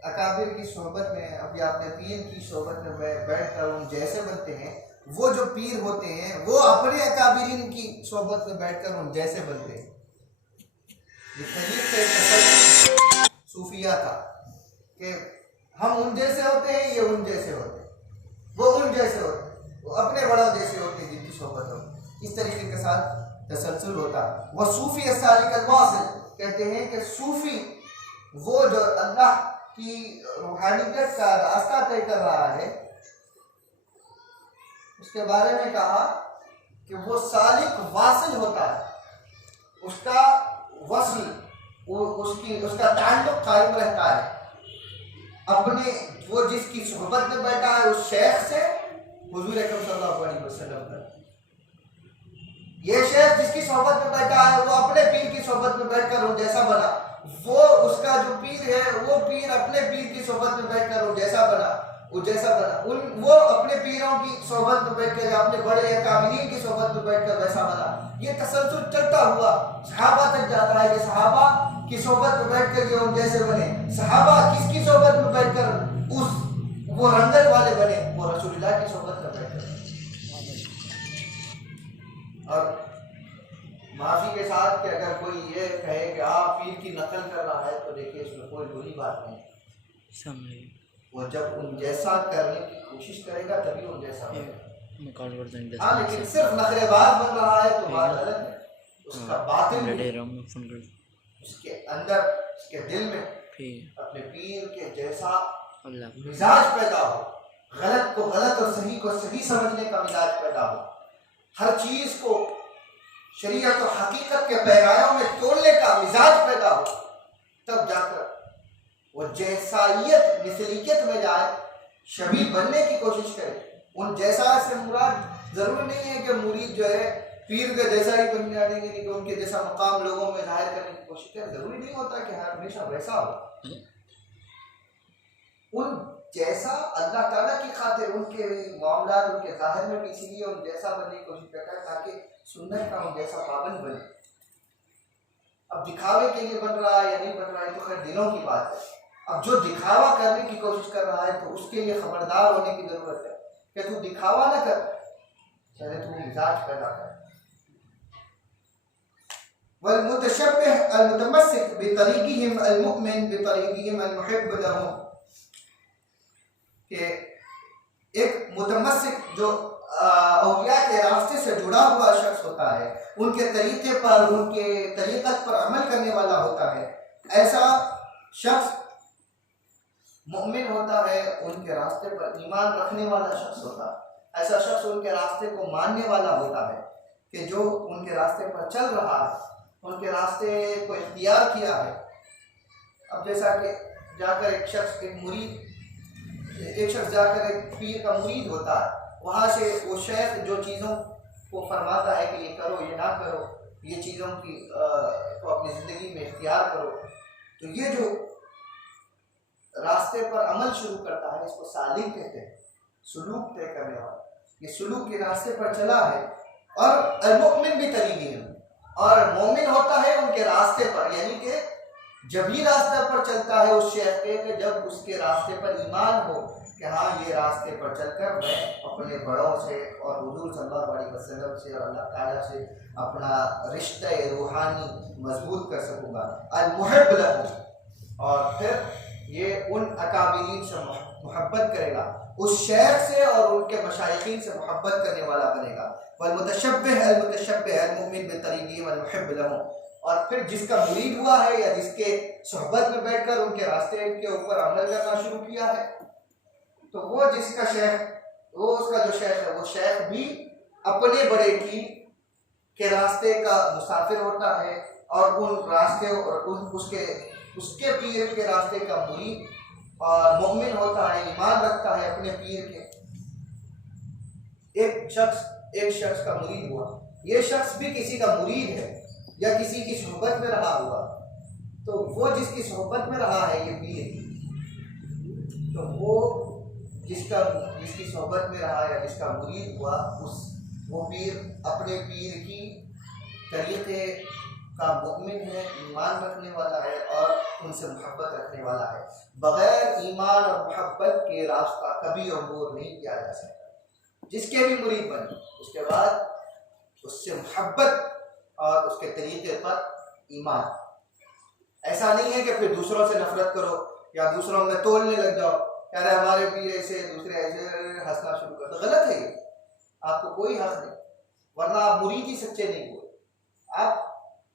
अकाबिर की सोहबत में या अपने पीर की सोहबत में बैठ कर उन जैसे बनते हैं, वो जो पीर होते हैं वो अपने अकाबिरीन की सोहबत में बैठकर उन जैसे बनते हैं। सूफिया था कि हम उन जैसे होते हैं, ये उन जैसे होते हैं, वो उन जैसे होते हैं, वो अपने बड़ों जैसे होते हैं जिनकी सोहबत होती, इस तरीके के साथ तसलसल होता। वह सूफी अस-सालिक अल-वासिल कहते हैं कि सूफी वो जो अल्लाह की रूहानियत का रास्ता तय कर रहा है, उसके बारे में कहा कि वो सालिक वासिल होता है, उसका वस्ल, उसका ताल्लुक कायम रहता है अपने, वो जिसकी सोहबत में बैठा है उस शेख से, हुजूर अकरम सल्लल्लाहु अलैहि वसल्लम का। ये शेख जिसकी सोहबत में बैठा है वो अपने पीर की सोहबत में बैठकर वो जैसा बना, वो उसका जो पीर है वो पीर अपने पीर की सोहबत में बैठकर वो जैसा बना, वो जैसा बना, वो अपने पीरों की सोहबत में बैठकर, अपने बड़े अकाबिरीन की सोहबत में बैठकर वैसा बना। ये तसलसल चलता हुआ सहाबा तक जाता है कि सहाबा की सोहबत में बैठकर ये उन जैसे बने। सहाबा किसकी सोहबत में बैठकर वो रंगत वाले बने, वो रसूलुल्लाह की सोहबत में बैठकर। और माफी के साथ कि अगर कोई ये कहे कि आप पीर की नकल कर रहा है, तो देखिए इसमें कोई बुरी बात नहीं। वो जब उन जैसा करने की कोशिश करेगा तभी उन जैसा बनेगा। हाँ, लेकिन सिर्फ नखरेबाज बन रहा है तो बात अलग है। उसका बातिन उसके अंदर, उसके दिल में अपने पीर के जैसा मिजाज पैदा हो, गलत को गलत और सही को सही समझने का मिजाज पैदा हो, हर चीज को शरीयत और हकीकत के पैरायों में तोड़ने का मिजाज पैदा हो, तब जाकर वो जैसाइयत मिसलियत में जाए, शबीह बनने की कोशिश करे। उन जैसा से मुराद जरूरी नहीं है कि मुरीद जो है पीर के जैसा ही बन जाएंगे, नहीं तो उनके जैसा मकाम लोगों में जाहिर करने की कोशिश करे। जरूरी नहीं होता कि हर हमेशा वैसा हो। उन जैसा अल्लाह ताला की खातिर उनके मामला, उनके जाहिर में भी इसीलिए उन जैसा बनने की कोशिश करता है ताकि सुन्नत का उन जैसा पाबंद बने। अब दिखावे के लिए बन रहा है या नहीं बन रहा है तो खैर दिलों की बात है। अब जो दिखावा करने की कोशिश कर रहा है तो उसके लिए खबरदार होने की जरूरत है कि तू दिखावा ना कर, चाहे तू मिजाज पैदा कर। वल मुतशब्बिह अल मुतमस्सिक बितरीक़िहिम अल मुमिन बितरीक़िहिम अल मुहिब्ब लहुम, कि एक मुतमस्सिक जो औलिया के रास्ते से जुड़ा हुआ शख्स होता है, उनके तरीके पर, उनके तरीक़त पर अमल करने वाला होता है, ऐसा शख्स मुमिन होता है, उनके रास्ते पर ईमान रखने वाला शख्स होता है, ऐसा शख्स उनके रास्ते को मानने वाला होता है कि जो उनके रास्ते पर चल रहा है, उनके रास्ते को इख्तियार किया है। अब जैसा कि जाकर एक शख्स जाकर एक पीर का मुरीद होता है, वहाँ से वो शेख जो चीज़ों को फरमाता है कि ये करो, ये ना करो, ये चीज़ों की को अपनी ज़िंदगी में इख्तियार करो, तो ये जो रास्ते पर अमल शुरू करता है इसको सालिक कहते हैं, सुलूक तय करने वाला। ये सुलूक के रास्ते पर चला है। और अल-मुमिन भी तरीक़ी है, और मोमिन होता है उनके रास्ते पर, यानी कि जब ही रास्ते पर चलता है उस शेख के, जब उसके रास्ते पर ईमान हो कि हाँ ये रास्ते पर चलकर मैं अपने बड़ों से और हुजूर सल्लल्लाहु अलैहि वसल्लम से और अल्लाह ताला से अपना रिश्ता रूहानी मजबूत कर सकूँगा। अल-मुहिब लहू, और फिर ये उन अकाबिरीन से मोहब्बत करेगा, उस शेख से और उनके मशाइखीन से मोहब्बत करने वाला बनेगा। वल-मुतशब्बिह अल-मुतशब्बिह अल-मुमिन बितरीक़ी वल-मुहिब लहू, और फिर जिसका मुरीद हुआ है या जिसके सोहबत में बैठकर उनके रास्ते के ऊपर अमल करना शुरू किया है, तो वो जिसका शेख, वो उसका जो शेख है, वो शेख भी अपने बड़े की के रास्ते का मुसाफिर होता है, और उन रास्ते और उसके पीर के रास्ते का मुरीद और मोमिन होता है, ईमान रखता है अपने पीर के। एक शख्स का मुरीद हुआ, ये शख्स भी किसी का मुरीद है या किसी की सोहबत में रहा हुआ, तो वो जिसकी सोहबत में रहा है ये पीर, तो वो जिसकी सोहबत में रहा या जिसका मुरीद हुआ, वो पीर अपने पीर की तरीक़े का मुमिन है, ईमान रखने वाला है और उनसे मोहब्बत रखने वाला है। बग़ैर ईमान और मोहब्बत के रास्ता कभी अबूर नहीं किया जा सकता। जिसके भी मुरीद बने उसके बाद उससे मोहब्बत और उसके तरीक़े पर ईमान। ऐसा नहीं है कि फिर दूसरों से नफरत करो या दूसरों में तोलने लग जाओ, अरे हमारे पीर ऐसे, दूसरे ऐसे, हंसना शुरू कर दो। गलत है ये, आपको कोई हक नहीं, वरना आप मुरीद ही सच्चे नहीं हुए। आप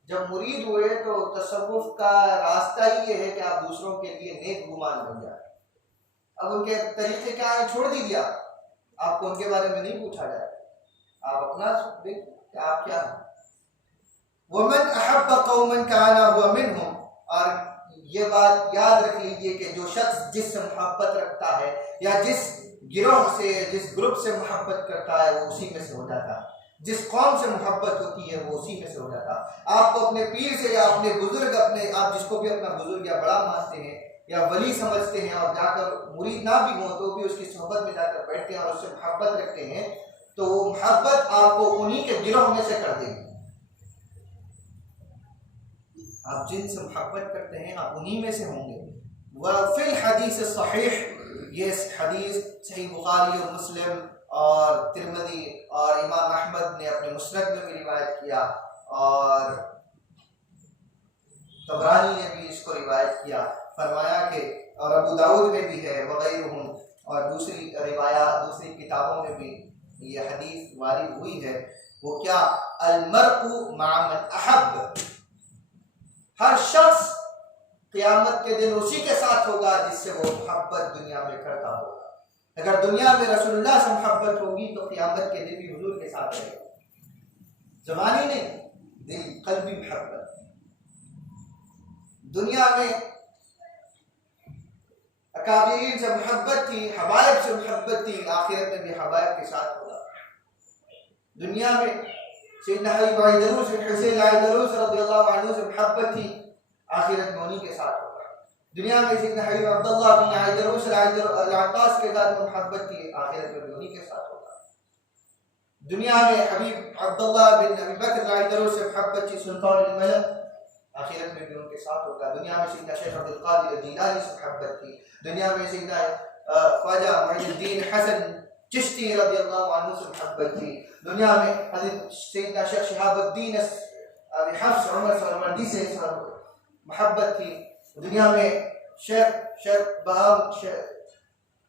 जब मुरीद हुए तो तसव्वुफ का रास्ता ही ये है कि आप दूसरों के लिए नेक गुमान बन जाए। अब उनके तरीके क्या है छोड़ दीजिए, आपको उनके बारे में नहीं पूछा जाए, आप अपना देख कि आप क्या हैं। वमन अहब्ब कौमन काना हुवा मिनहुम, और ये बात याद रख लीजिए कि जो शख्स जिससे मोहब्बत रखता है या जिस गिरोह से, जिस ग्रुप से मोहब्बत करता है वो उसी में से हो जाता है। जिस कौम से मोहब्बत होती है वो उसी में से हो जाता है। आपको अपने पीर से या अपने बुजुर्ग, आप जिसको भी अपना बुजुर्ग या बड़ा मानते हैं या वली समझते हैं और जाकर मुरीद ना भी हो तो भी उसकी सोहबत में जाकर बैठते हैं और उससे मोहब्बत रखते हैं, तो वो मोहब्बत आपको उन्हीं के गिरोह में से कर देगी। आप जिनसे मोहब्बत करते हैं आप उन्हीं में से होंगे। वह फिल हदीस सहीह, ये हदीस सही बुखारी और मुस्लिम और तिरमिज़ी और इमाम अहमद ने अपने मुस्नद में भी रिवायत किया और तबरानी ने भी इसको रिवायत किया, फरमाया कि और अबू दाऊद में भी है वगैरहुम, और दूसरी रिवायात दूसरी किताबों में भी ये हदीस वारिद हुई है। वो क्या, अल-मर्उ मअ मन अहब्ब, हर शख्स क़यामत के दिन उसी के साथ होगा जिससे वो मोहब्बत दुनिया में करता होगा। अगर दुनिया में रसूलुल्लाह से मोहब्बत होगी तो क़यामत के दिन भी हुजूर के साथ रहेगा। ज़बानी नहीं, दिल क़ल्बी मोहब्बत। दुनिया में अकाबिरीन से मोहब्बत थी, हबायब से मोहब्बत थी, आखिरत में भी हबायब के साथ होगा। दुनिया में सैयदना हुसैन रज़ियल्लाहु अन्हु से मोहब्बत थी, आखिरत में उन्हीं के साथ होगा। दुनिया में सैयदना हबीब अब्दुल्लाह बिन आइदरूस अल-अत्तास के साथ मोहब्बत थी, आखिरत में उन्हीं के साथ होगा। दुनिया में हबीब अब्दुल्लाह बिन अबी बकर आइदरूस से मोहब्बत थी, सुल्तान अल-मलक, आखिरत में भी उनके साथ होगा। दुनिया में सैयदना शेख अब्दुल कादिर जिलानी से मोहब्बत थी, दुनिया में सैयदना ख्वाजा मुईनुद्दीन हसन चिश्ती रज़ियल्लाहु अन्हु से मोहब्बत थी, दुनिया में हज़रत सैयदना शेख शहाबुद्दीन हफ्स उमर सरवर्दी से मोहब्बत थी, दुनिया में शेख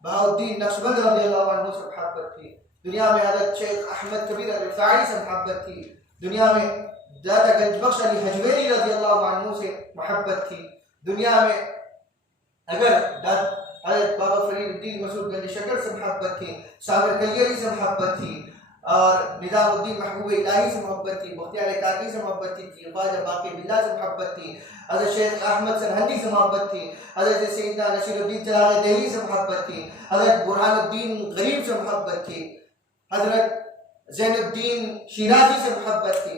बहाउद्दीन नक्शबंद रज़ियल्लाहु अन्हु से मोहब्बत थी, दुनिया में हज़रत शेख अहमद कबीर रिफ़ाई से मोहब्बत थी, दुनिया में दादा गंजबख्श अली हजवेरी रज़ी अल्लाह अन्हु से मोहब्बत थी, दुनिया में अगर हज़रत बाबा फरीदुद्दीन मसूद गंज शकर से मोहब्बत थी, साबिर कलियरी से मोहब्बत थी, और निज़ामुद्दीन महबूब इलाही से मोहब्बत थी, मुख्तियार काकी से मोहब्बत थी, ख्वाजा बाकी बिल्ला से मोहब्बत थी, हज़रत शेख अहमद सरहंदी से मोहब्बत थी, हज़रत सैयदना नसीरुद्दीन चराग़ दिल्ली से मोहब्बत थी, हज़रत बुरहानुद्दीन गरीब से मोहब्बत थी, हज़रत ज़ैनुद्दीन शिराजी से मोहब्बत थी,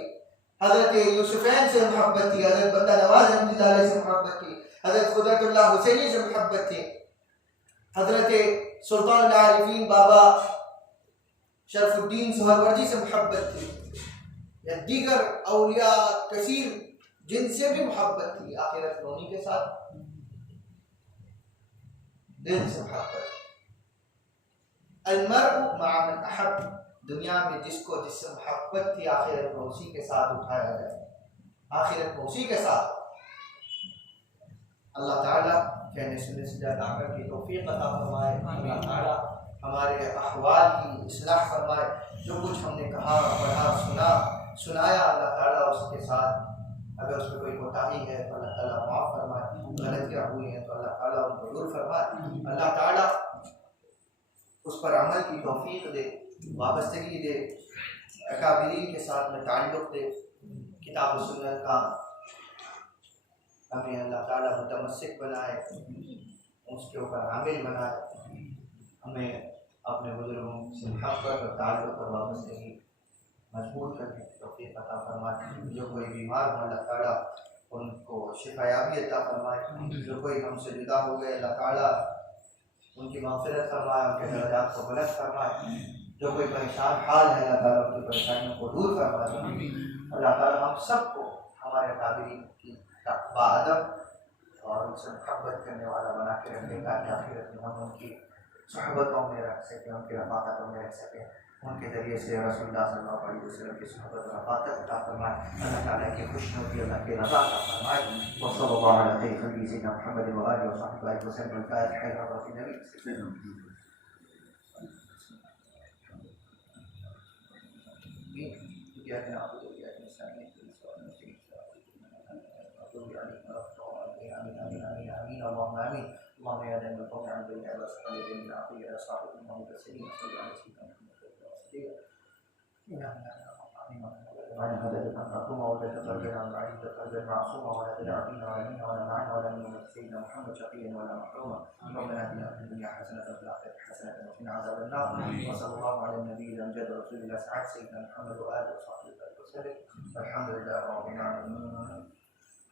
हज़रत यूसुफ़ैन से मोहब्बत थी, हज़रत बंदा नवाज़ रहमतुल्लाह अलैह से मोहब्बत थी, हज़रत कुदरतुल्लाह हुसैनी से मोहब्बत थी, हज़रत सुल्तान आरिफीन बाबा शरफुद्दीन सोहरवर्दी से मोहब्बत थी, या दीगर औलिया कसीर जिनसे भी मोहब्बत थी, आखिरत में उन्हीं के साथ दिल से मोहब्बत। अलमर्उ मअ मन अहब, दुनिया में जिसको जिससे मोहब्बत थी आखिरत में उसी के साथ उठाया जाए, आखिरत में उसी के साथ। अल्लाह ताला कहने सुनने से ज़्यादा अमल की तौफीक अता फरमाए, अल्लाह ताला हमारे अहवाल की इस्लाह फरमाए, जो कुछ हमने कहा पढ़ा सुनाया अल्लाह ताला उसके साथ अगर उसमें कोई कोताही है तो अल्लाह ताला माफ़ फरमाए, गलतियाँ हुई हैं तो अल्लाह ताला उनको दूर फरमाए, अल्लाह ताला उस पर अमल की तौफीक दे, वाबस्तगी दे, अकाबिरीन के साथ में ताल्लुक़ दे, किताब व सुन्नत का हमें अल्लाह ताला मुतमस्सिक बनाए, उसके ऊपर आमिल बनाए, हमें अपने बुजुर्गों से मोहब्बत और ताल्लुक़ और वाबस्तगी मजबूत करने की तौफीक अता फरमाए। जो कोई बीमार हो अल्लाह ताला उनको शिफायाबी अता फरमाए, जो कोई हमसे जुदा हो गए अल्लाह ताला उनकी मग़फ़िरत फरमाए, उनके दर्जात को बुलंद फरमाए, जो कोई परेशान हाल है अल्लाह ताला उनकी परेशानियों को दूर फरमाए। अल्लाह ताला हम सबको हमारे अकाबिरीन की बाअदब और उनसे मोहब्बत करने वाला बना के रखें, ताकि आखिरत में हम उनकी सोहबतों में रख सकें, उनकी रफ़ाक़तों में रख सकें, उनके ज़रिए से रसूलुल्लाह सल्लल्लाहु अलैहि वसल्लम की सोहबत और रफ़ाक़त अता फरमाए, अल्लाह ताला की खुशनुदी अल्लाह की रज़ा अता फरमाए। व सल्लल्लाहु अला सय्यिदिना मुहम्मद व आलिहि व सहबिहि वसल्लम।